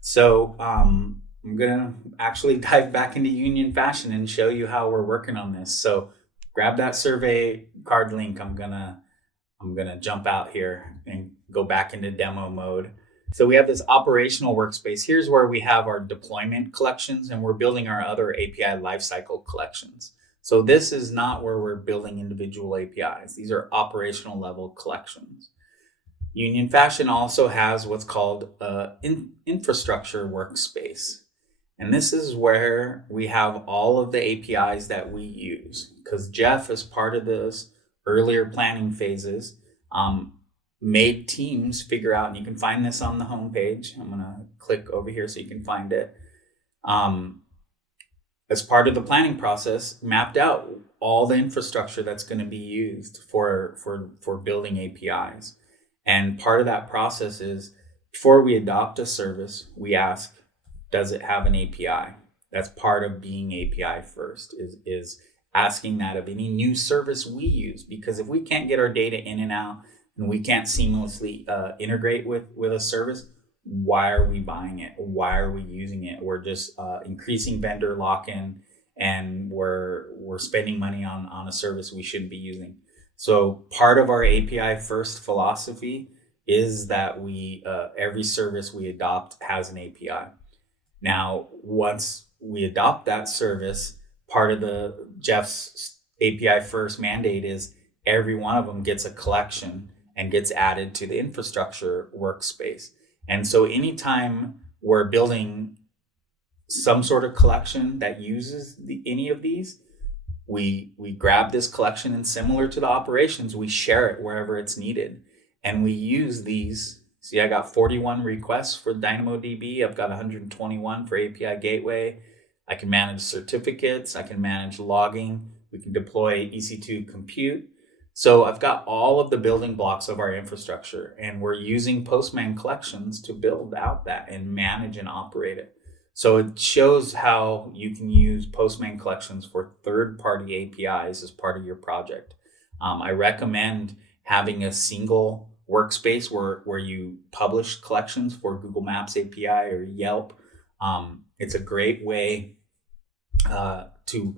So I'm going to actually dive back into Union Fashion and show you how we're working on this. So grab that survey card link. I'm going to jump out here and go back into demo mode. So we have this operational workspace. Here's where we have our deployment collections, and we're building our other API lifecycle collections. So this is not where we're building individual APIs. These are operational level collections. Union Fashion also has what's called infrastructure workspace. And this is where we have all of the APIs that we use, because Jeff, as part of this earlier planning phases, made teams figure out, and you can find this on the homepage. I'm going to click over here so you can find it. As part of the planning process, mapped out all the infrastructure that's going to be used for building APIs. And part of that process is, before we adopt a service, we ask, does it have an API? That's part of being API first, is asking that of any new service we use. Because if we can't get our data in and out, and we can't seamlessly integrate with a service, why are we buying it? Why are we using it? We're just increasing vendor lock-in, and we're spending money on a service we shouldn't be using. So part of our API first philosophy is that we every service we adopt has an API. Now, once we adopt that service, part of the Jeff's API first mandate is every one of them gets a collection and gets added to the infrastructure workspace. And so anytime we're building some sort of collection that uses any of these, we grab this collection, and similar to the operations, we share it wherever it's needed. And we use these. See, I got 41 requests for DynamoDB. I've got 121 for API Gateway. I can manage certificates. I can manage logging. We can deploy EC2 compute. So I've got all of the building blocks of our infrastructure, and we're using Postman collections to build out that and manage and operate it. So it shows how you can use Postman collections for third-party APIs as part of your project. I recommend having a single workspace where you publish collections for Google Maps API or Yelp. It's a great way to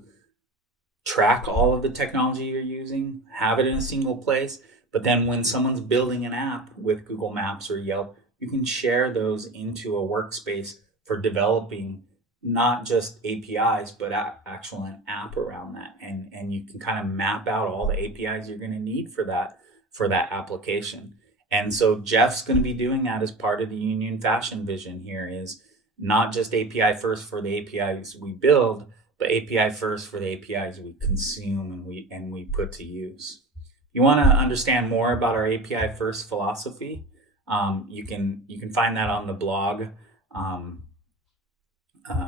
track all of the technology you're using, have it in a single place. But then when someone's building an app with Google Maps or Yelp, you can share those into a workspace for developing not just APIs, but actual an app around that. And you can kind of map out all the APIs you're going to need for that application. And so Jeff's going to be doing that as part of the Union Fashion vision here, is not just API first for the APIs we build, but API first for the APIs we consume and we put to use. If you want to understand more about our API first philosophy, you can find that on the blog.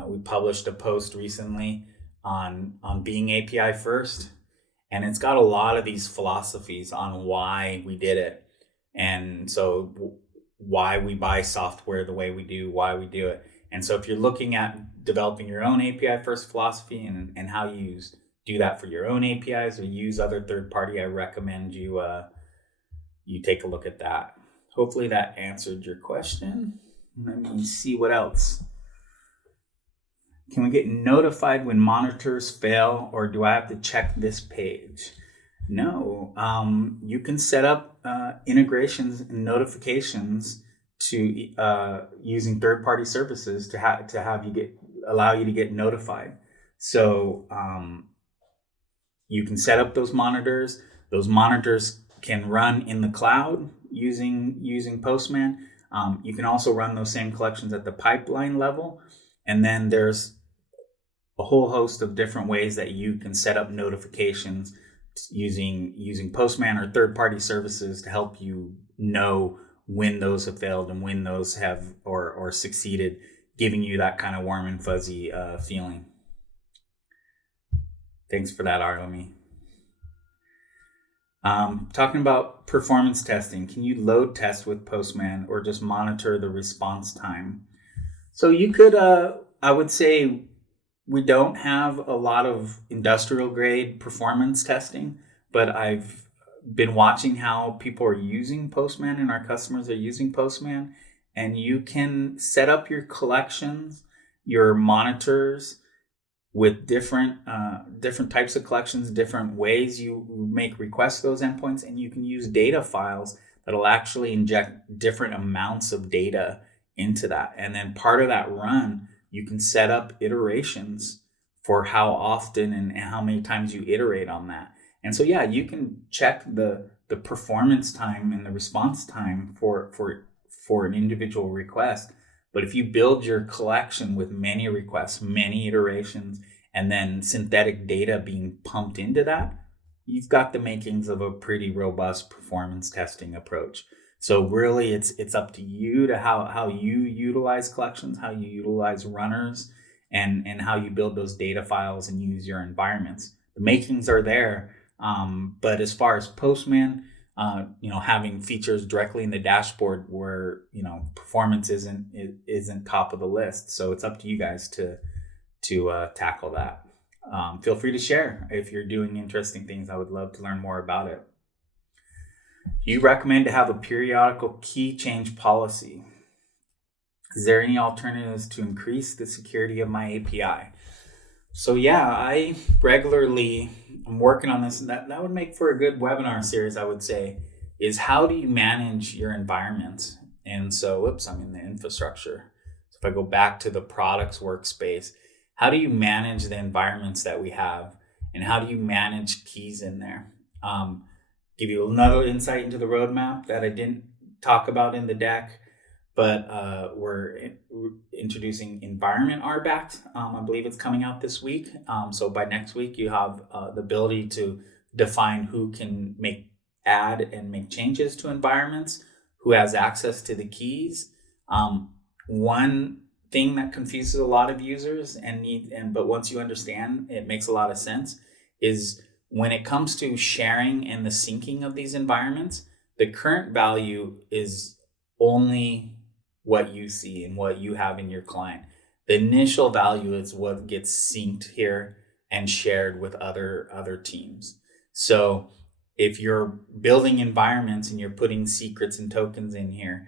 We published a post recently on being API first, and it's got a lot of these philosophies on why we did it, and so why we buy software the way we do, why we do it. And so if you're looking at developing your own API first philosophy and how you do that for your own APIs or use other third party, I recommend you take a look at that. Hopefully that answered your question. Let me see what else. Can we get notified when monitors fail, or do I have to check this page? No, you can set up integrations and notifications to using third-party services to allow you to get notified. So you can set up those monitors. Those monitors can run in the cloud using Postman. You can also run those same collections at the pipeline level. And then there's a whole host of different ways that you can set up notifications using Postman or third-party services to help you know when those have failed and when those have or succeeded, giving you that kind of warm and fuzzy feeling. Thanks for that, Arlemy. Talking about performance testing, can you load test with Postman or just monitor the response time? So you could, I would say we don't have a lot of industrial grade performance testing, but I've been watching how people are using Postman and our customers are using Postman, and you can set up your collections, your monitors with different types of collections, different ways you make requests to those endpoints, and you can use data files that'll actually inject different amounts of data into that. And then part of that run, you can set up iterations for how often and how many times you iterate on that. And so, yeah, you can check the performance time and the response time for an individual request. But if you build your collection with many requests, many iterations, and then synthetic data being pumped into that, you've got the makings of a pretty robust performance testing approach. So really, it's up to you to how you utilize collections, how you utilize runners, and how you build those data files and use your environments. The makings are there, but as far as Postman, having features directly in the dashboard where performance isn't top of the list. So it's up to you guys to tackle that. Feel free to share if you're doing interesting things. I would love to learn more about it. Do you recommend to have a periodical key change policy? Is there any alternatives to increase the security of my API? So yeah, I regularly am working on this, and that would make for a good webinar series, I would say, is how do you manage your environment? And so, I'm in the infrastructure. So if I go back to the products workspace, how do you manage the environments that we have, and how do you manage keys in there? Give you another insight into the roadmap that I didn't talk about in the deck. but we're introducing environment RBAC. I believe it's coming out this week. So by next week, you have the ability to define who can add and make changes to environments, who has access to the keys. One thing that confuses a lot of users but once you understand, it makes a lot of sense, is when it comes to sharing and the syncing of these environments, the current value is only what you see and what you have in your client. The initial value is what gets synced here and shared with other teams. So if you're building environments and you're putting secrets and tokens in here,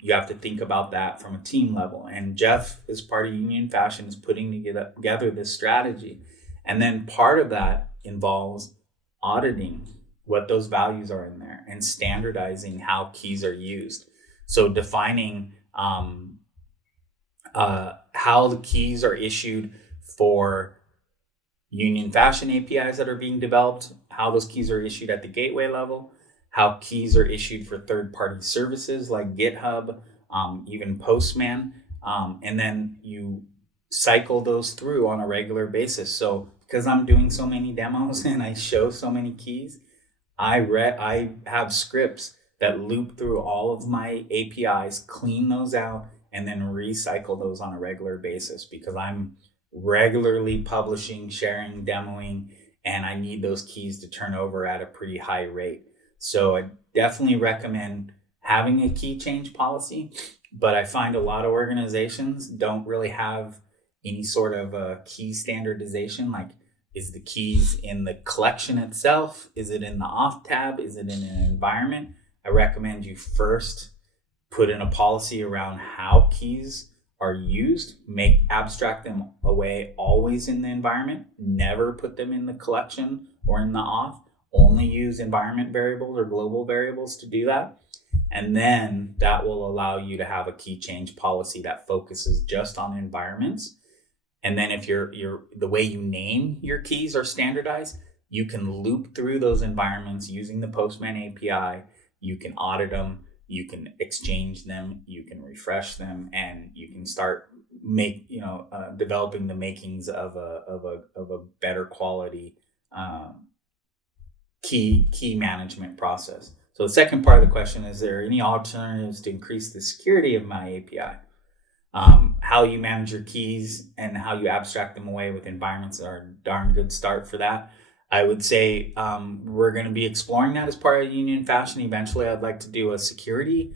you have to think about that from a team level. And Jeff, as part of Union Fashion, is putting together this strategy. And then part of that involves auditing what those values are in there and standardizing how keys are used. So defining how the keys are issued for Union Fashion APIs that are being developed, how those keys are issued at the gateway level, how keys are issued for third-party services like GitHub, even Postman, and then you cycle those through on a regular basis. So because I'm doing so many demos and I show so many keys, I have scripts that loop through all of my APIs, clean those out, and then recycle those on a regular basis because I'm regularly publishing, sharing, demoing, and I need those keys to turn over at a pretty high rate. So I definitely recommend having a key change policy, but I find a lot of organizations don't really have any sort of a key standardization. Like, is the keys in the collection itself? Is it in the auth tab? Is it in an environment? I recommend you first put in a policy around how keys are used, abstract them away always in the environment, never put them in the collection or in the auth, only use environment variables or global variables to do that. And then that will allow you to have a key change policy that focuses just on environments. And then if the way you name your keys are standardized, you can loop through those environments using the Postman API. You can audit them, you can exchange them, you can refresh them, and you can start developing the makings of a better quality key management process. So the second part of the question is there any alternatives to increase the security of my API? How you manage your keys and how you abstract them away with environments are a darn good start for that. I would say we're going to be exploring that as part of Union Fashion. Eventually, I'd like to do a security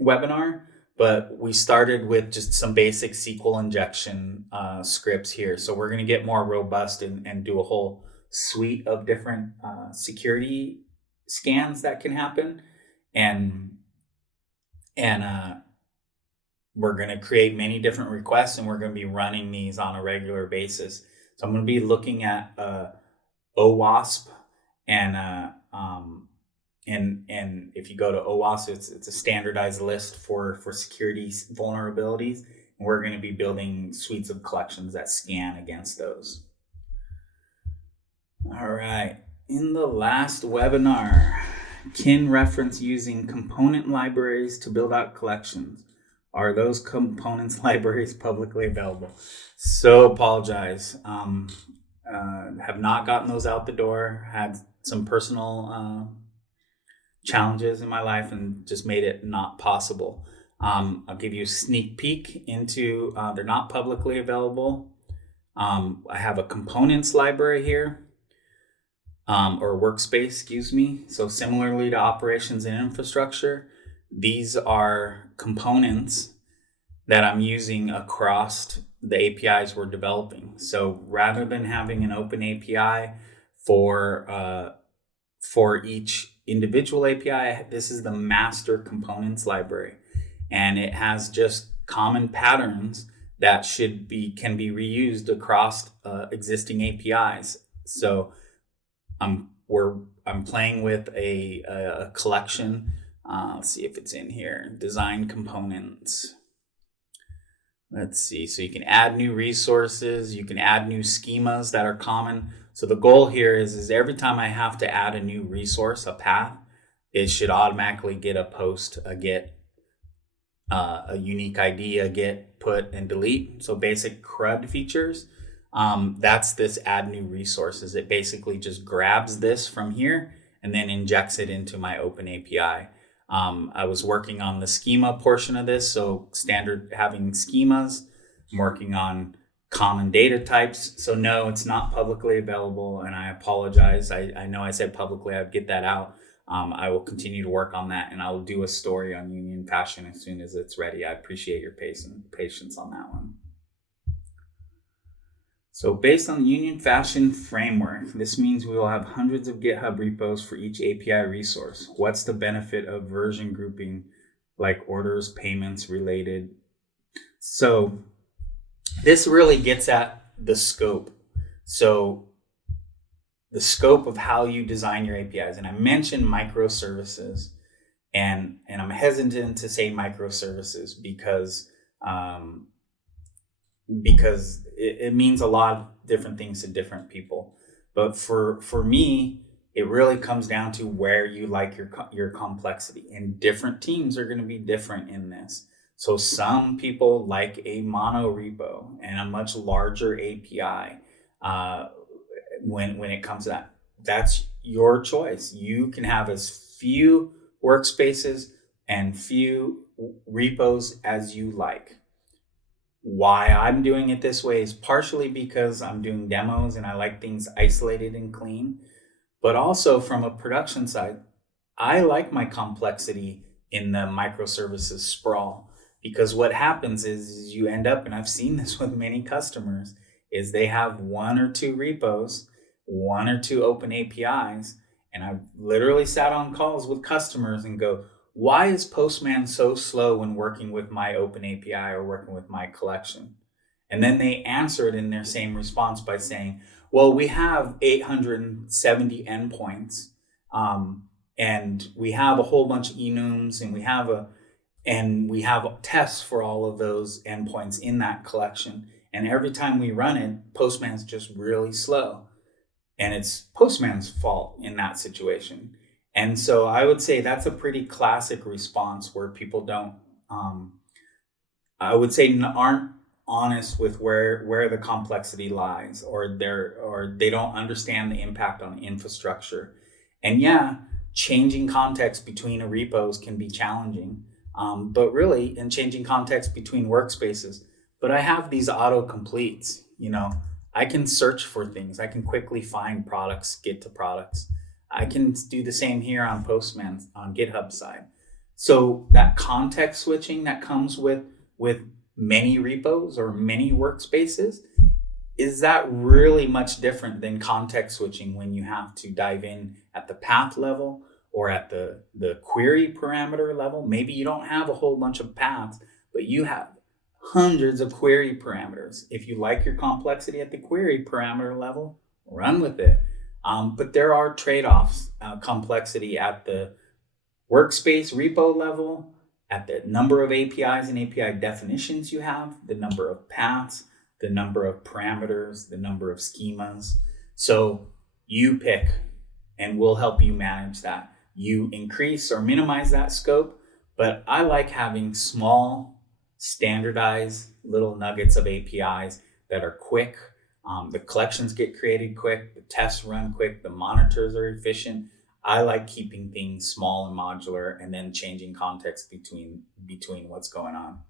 webinar, but we started with just some basic SQL injection scripts here. So we're going to get more robust and do a whole suite of different security scans that can happen. And we're going to create many different requests, and we're going to be running these on a regular basis. So I'm going to be looking at OWASP, and if you go to OWASP, it's a standardized list for security vulnerabilities, and we're going to be building suites of collections that scan against those. All right. In the last webinar, Kin referenced using component libraries to build out collections. Are those components libraries publicly available? So apologize. Have not gotten those out the door. Had some personal challenges in my life and just made it not possible. I'll give you a sneak peek into, they're not publicly available. I have a components library here, or workspace, excuse me. So similarly to operations and infrastructure, these are components that I'm using across the APIs we're developing. So rather than having an open API for each individual API, this is the master components library, and it has just common patterns that can be reused across existing APIs. So I'm playing with a collection. Let's see if it's in here. Design components. Let's see. So you can add new resources. You can add new schemas that are common. So the goal here is every time I have to add a new resource, a path, it should automatically get a post, a get a unique ID, a get, put, and delete. So basic CRUD features. That's this add new resources. It basically just grabs this from here and then injects it into my open API. I was working on the schema portion of this, so standard having schemas. I'm working on common data types. So no, it's not publicly available, and I apologize. I know I said publicly, I'd get that out. I will continue to work on that, and I'll do a story on Union Fashion as soon as it's ready. I appreciate your patience on that one. So based on the Union Fashion framework, this means we will have hundreds of GitHub repos for each API resource. What's the benefit of version grouping, like orders, payments, related? So this really gets at the scope. So the scope of how you design your APIs. And I mentioned microservices, and I'm hesitant to say microservices because it means a lot of different things to different people. But for me, it really comes down to where you like your complexity, and different teams are going to be different in this. So some people like a mono repo and a much larger API. When it comes to that, that's your choice. You can have as few workspaces and few repos as you like. Why I'm doing it this way is partially because I'm doing demos and I like things isolated and clean, but also from a production side, I like my complexity in the microservices sprawl, because what happens is you end up, and I've seen this with many customers, is they have one or two repos, one or two open APIs, and I've literally sat on calls with customers and go, why is Postman so slow when working with my open API or working with my collection? And then they answer it in their same response by saying, well, we have 870 endpoints, and we have a whole bunch of enums, and we have tests for all of those endpoints in that collection. And every time we run it, Postman's just really slow. And it's Postman's fault in that situation. And so I would say that's a pretty classic response where people don't, I would say, aren't honest with where the complexity lies, or they don't understand the impact on infrastructure. And yeah, changing context between repos can be challenging, but really, and changing context between workspaces. But I have these auto completes, I can search for things. I can quickly find products, get to products. I can do the same here on Postman on GitHub side. So that context switching that comes with many repos or many workspaces, is that really much different than context switching when you have to dive in at the path level or at the query parameter level? Maybe you don't have a whole bunch of paths, but you have hundreds of query parameters. If you like your complexity at the query parameter level, run with it. But there are trade-offs, complexity at the workspace repo level, at the number of APIs and API definitions you have, the number of paths, the number of parameters, the number of schemas. So you pick, and we'll help you manage that. You increase or minimize that scope, but I like having small, standardized little nuggets of APIs that are quick. The collections get created quick, the tests run quick, the monitors are efficient. I like keeping things small and modular, and then changing context between what's going on.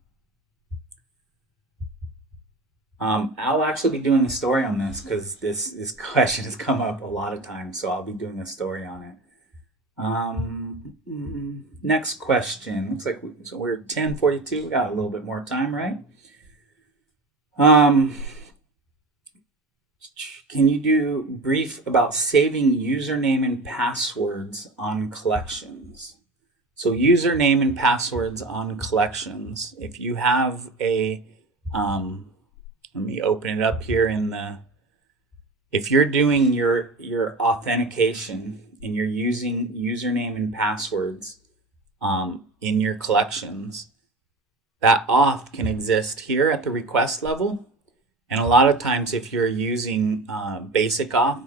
I'll actually be doing a story on this because this question has come up a lot of times, so I'll be doing a story on it. Next question. Looks like we're at 10:42. We got a little bit more time, right? Can you do brief about saving username and passwords on collections? So username and passwords on collections. If you have a, let me open it up here if you're doing your authentication and you're using username and passwords in your collections, that auth can exist here at the request level. And a lot of times if you're using basic auth,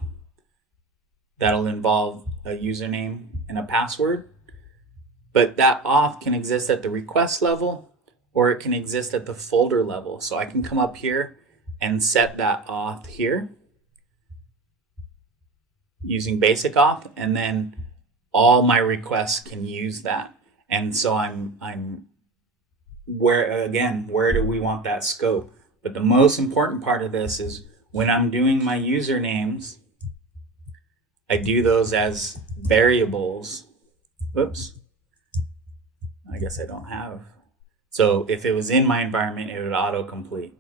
that'll involve a username and a password. But that auth can exist at the request level, or it can exist at the folder level. So I can come up here and set that auth here using basic auth, and then all my requests can use that. And so I'm where do we want that scope? But the most important part of this is when I'm doing my usernames, I do those as variables. Whoops. I guess I don't have. So if it was in my environment, it would autocomplete.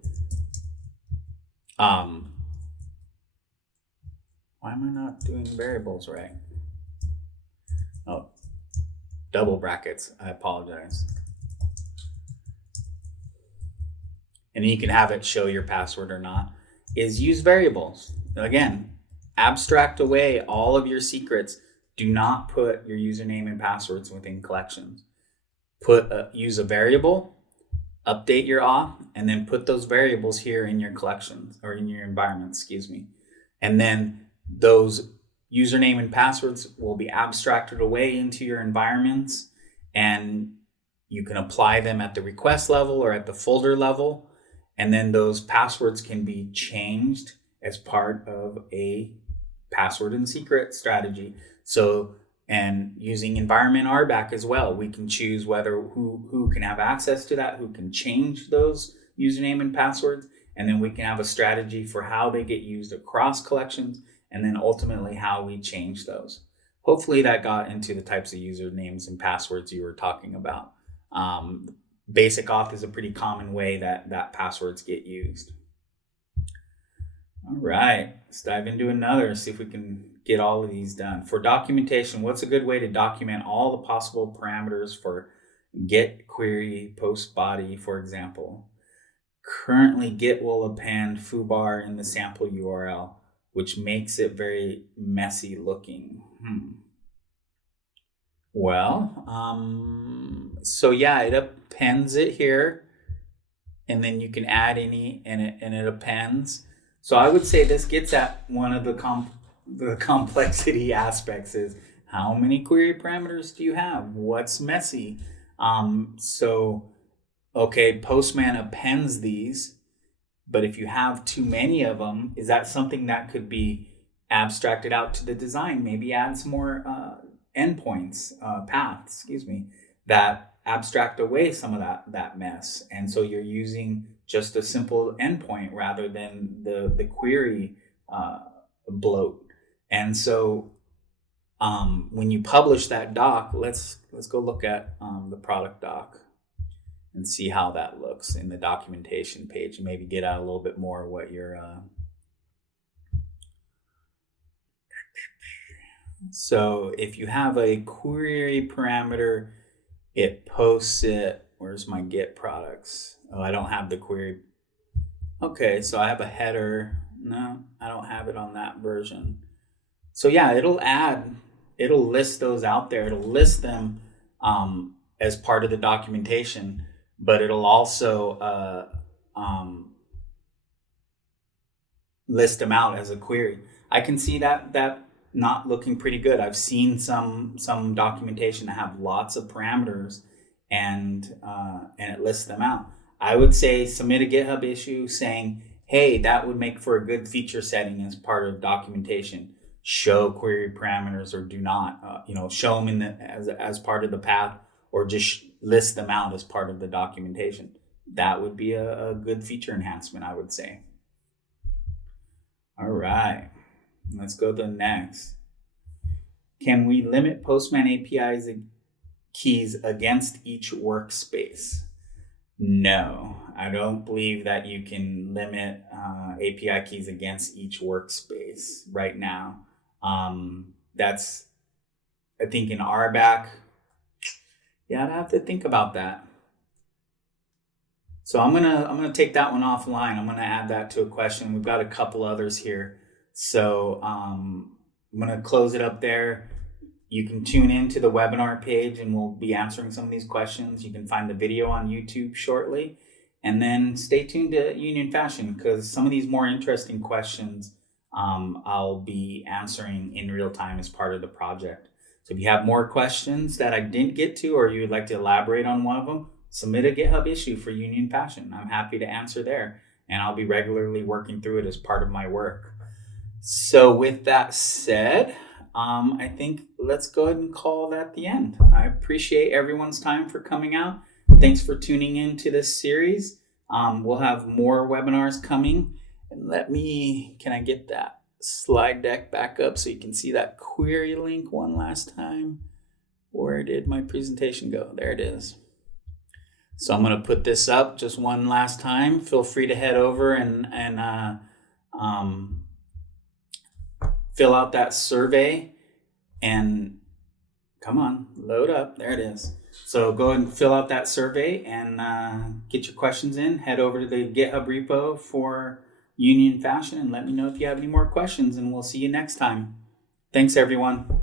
Why am I not doing variables right? Oh, double brackets. I apologize. And you can have it show your password or not, is use variables. Again, abstract away all of your secrets. Do not put your username and passwords within collections. Use a variable, update your auth, and then put those variables here in your collections or in your environment, And then those username and passwords will be abstracted away into your environments, and you can apply them at the request level or at the folder level. And then those passwords can be changed as part of a password and secret strategy. So, and using environment RBAC as well, we can choose who can have access to that, who can change those username and passwords. And then we can have a strategy for how they get used across collections, and then ultimately how we change those. Hopefully that got into the types of usernames and passwords you were talking about. Basic auth is a pretty common way that passwords get used. All right, let's dive into another, see if we can get all of these done. For documentation, what's a good way to document all the possible parameters for get query post body, for example? Currently, Git will append foobar in the sample URL, which makes it very messy looking. Well, so yeah, it appends it here, and then you can add any, and it appends. So I would say this gets at one of the complexity aspects is how many query parameters do you have? What's messy? Okay, Postman appends these, but if you have too many of them, is that something that could be abstracted out to the design? Maybe add some more endpoints, paths, that abstract away some of that mess. And so you're using just a simple endpoint rather than the query bloat. And so when you publish that doc, let's go look at the product doc and see how that looks in the documentation page, and maybe get out a little bit more what you're so if you have a query parameter, it posts it. Where's my Git products? Oh, I don't have the query. Okay, so I have a header. No, I don't have it on that version. So yeah, it'll list those out there. It'll list them as part of the documentation, but it'll also list them out as a query. I can see that not looking pretty good. I've seen some documentation that have lots of parameters and it lists them out. I would say submit a GitHub issue saying, hey, that would make for a good feature setting as part of documentation. Show query parameters or do not, show them in as part of the path, or just list them out as part of the documentation. That would be a good feature enhancement, I would say. All right, let's go to the next. Can we limit Postman API's keys against each workspace? No, I don't believe that you can limit API keys against each workspace right now. That's, I think in RBAC, yeah, I'd have to think about that. So I'm gonna take that one offline. I'm gonna add that to a question. We've got a couple others here. So I'm gonna close it up there. You can tune into the webinar page and we'll be answering some of these questions. You can find the video on YouTube shortly. And then stay tuned to Union Fashion, because some of these more interesting questions I'll be answering in real time as part of the project. So if you have more questions that I didn't get to, or you would like to elaborate on one of them, submit a GitHub issue for Union Fashion. I'm happy to answer there, and I'll be regularly working through it as part of my work. So with that said, I think let's go ahead and call that the end. I appreciate everyone's time for coming out. Thanks for tuning in to this series. We'll have more webinars coming. And can I get that slide deck back up so you can see that query link one last time? Where did my presentation go? There it is. So I'm going to put this up just one last time. Feel free to head over and fill out that survey, and come on, load up. There it is. So go ahead and fill out that survey and get your questions in. Head over to the GitHub repo for Union Fashion and let me know if you have any more questions, and we'll see you next time. Thanks, everyone.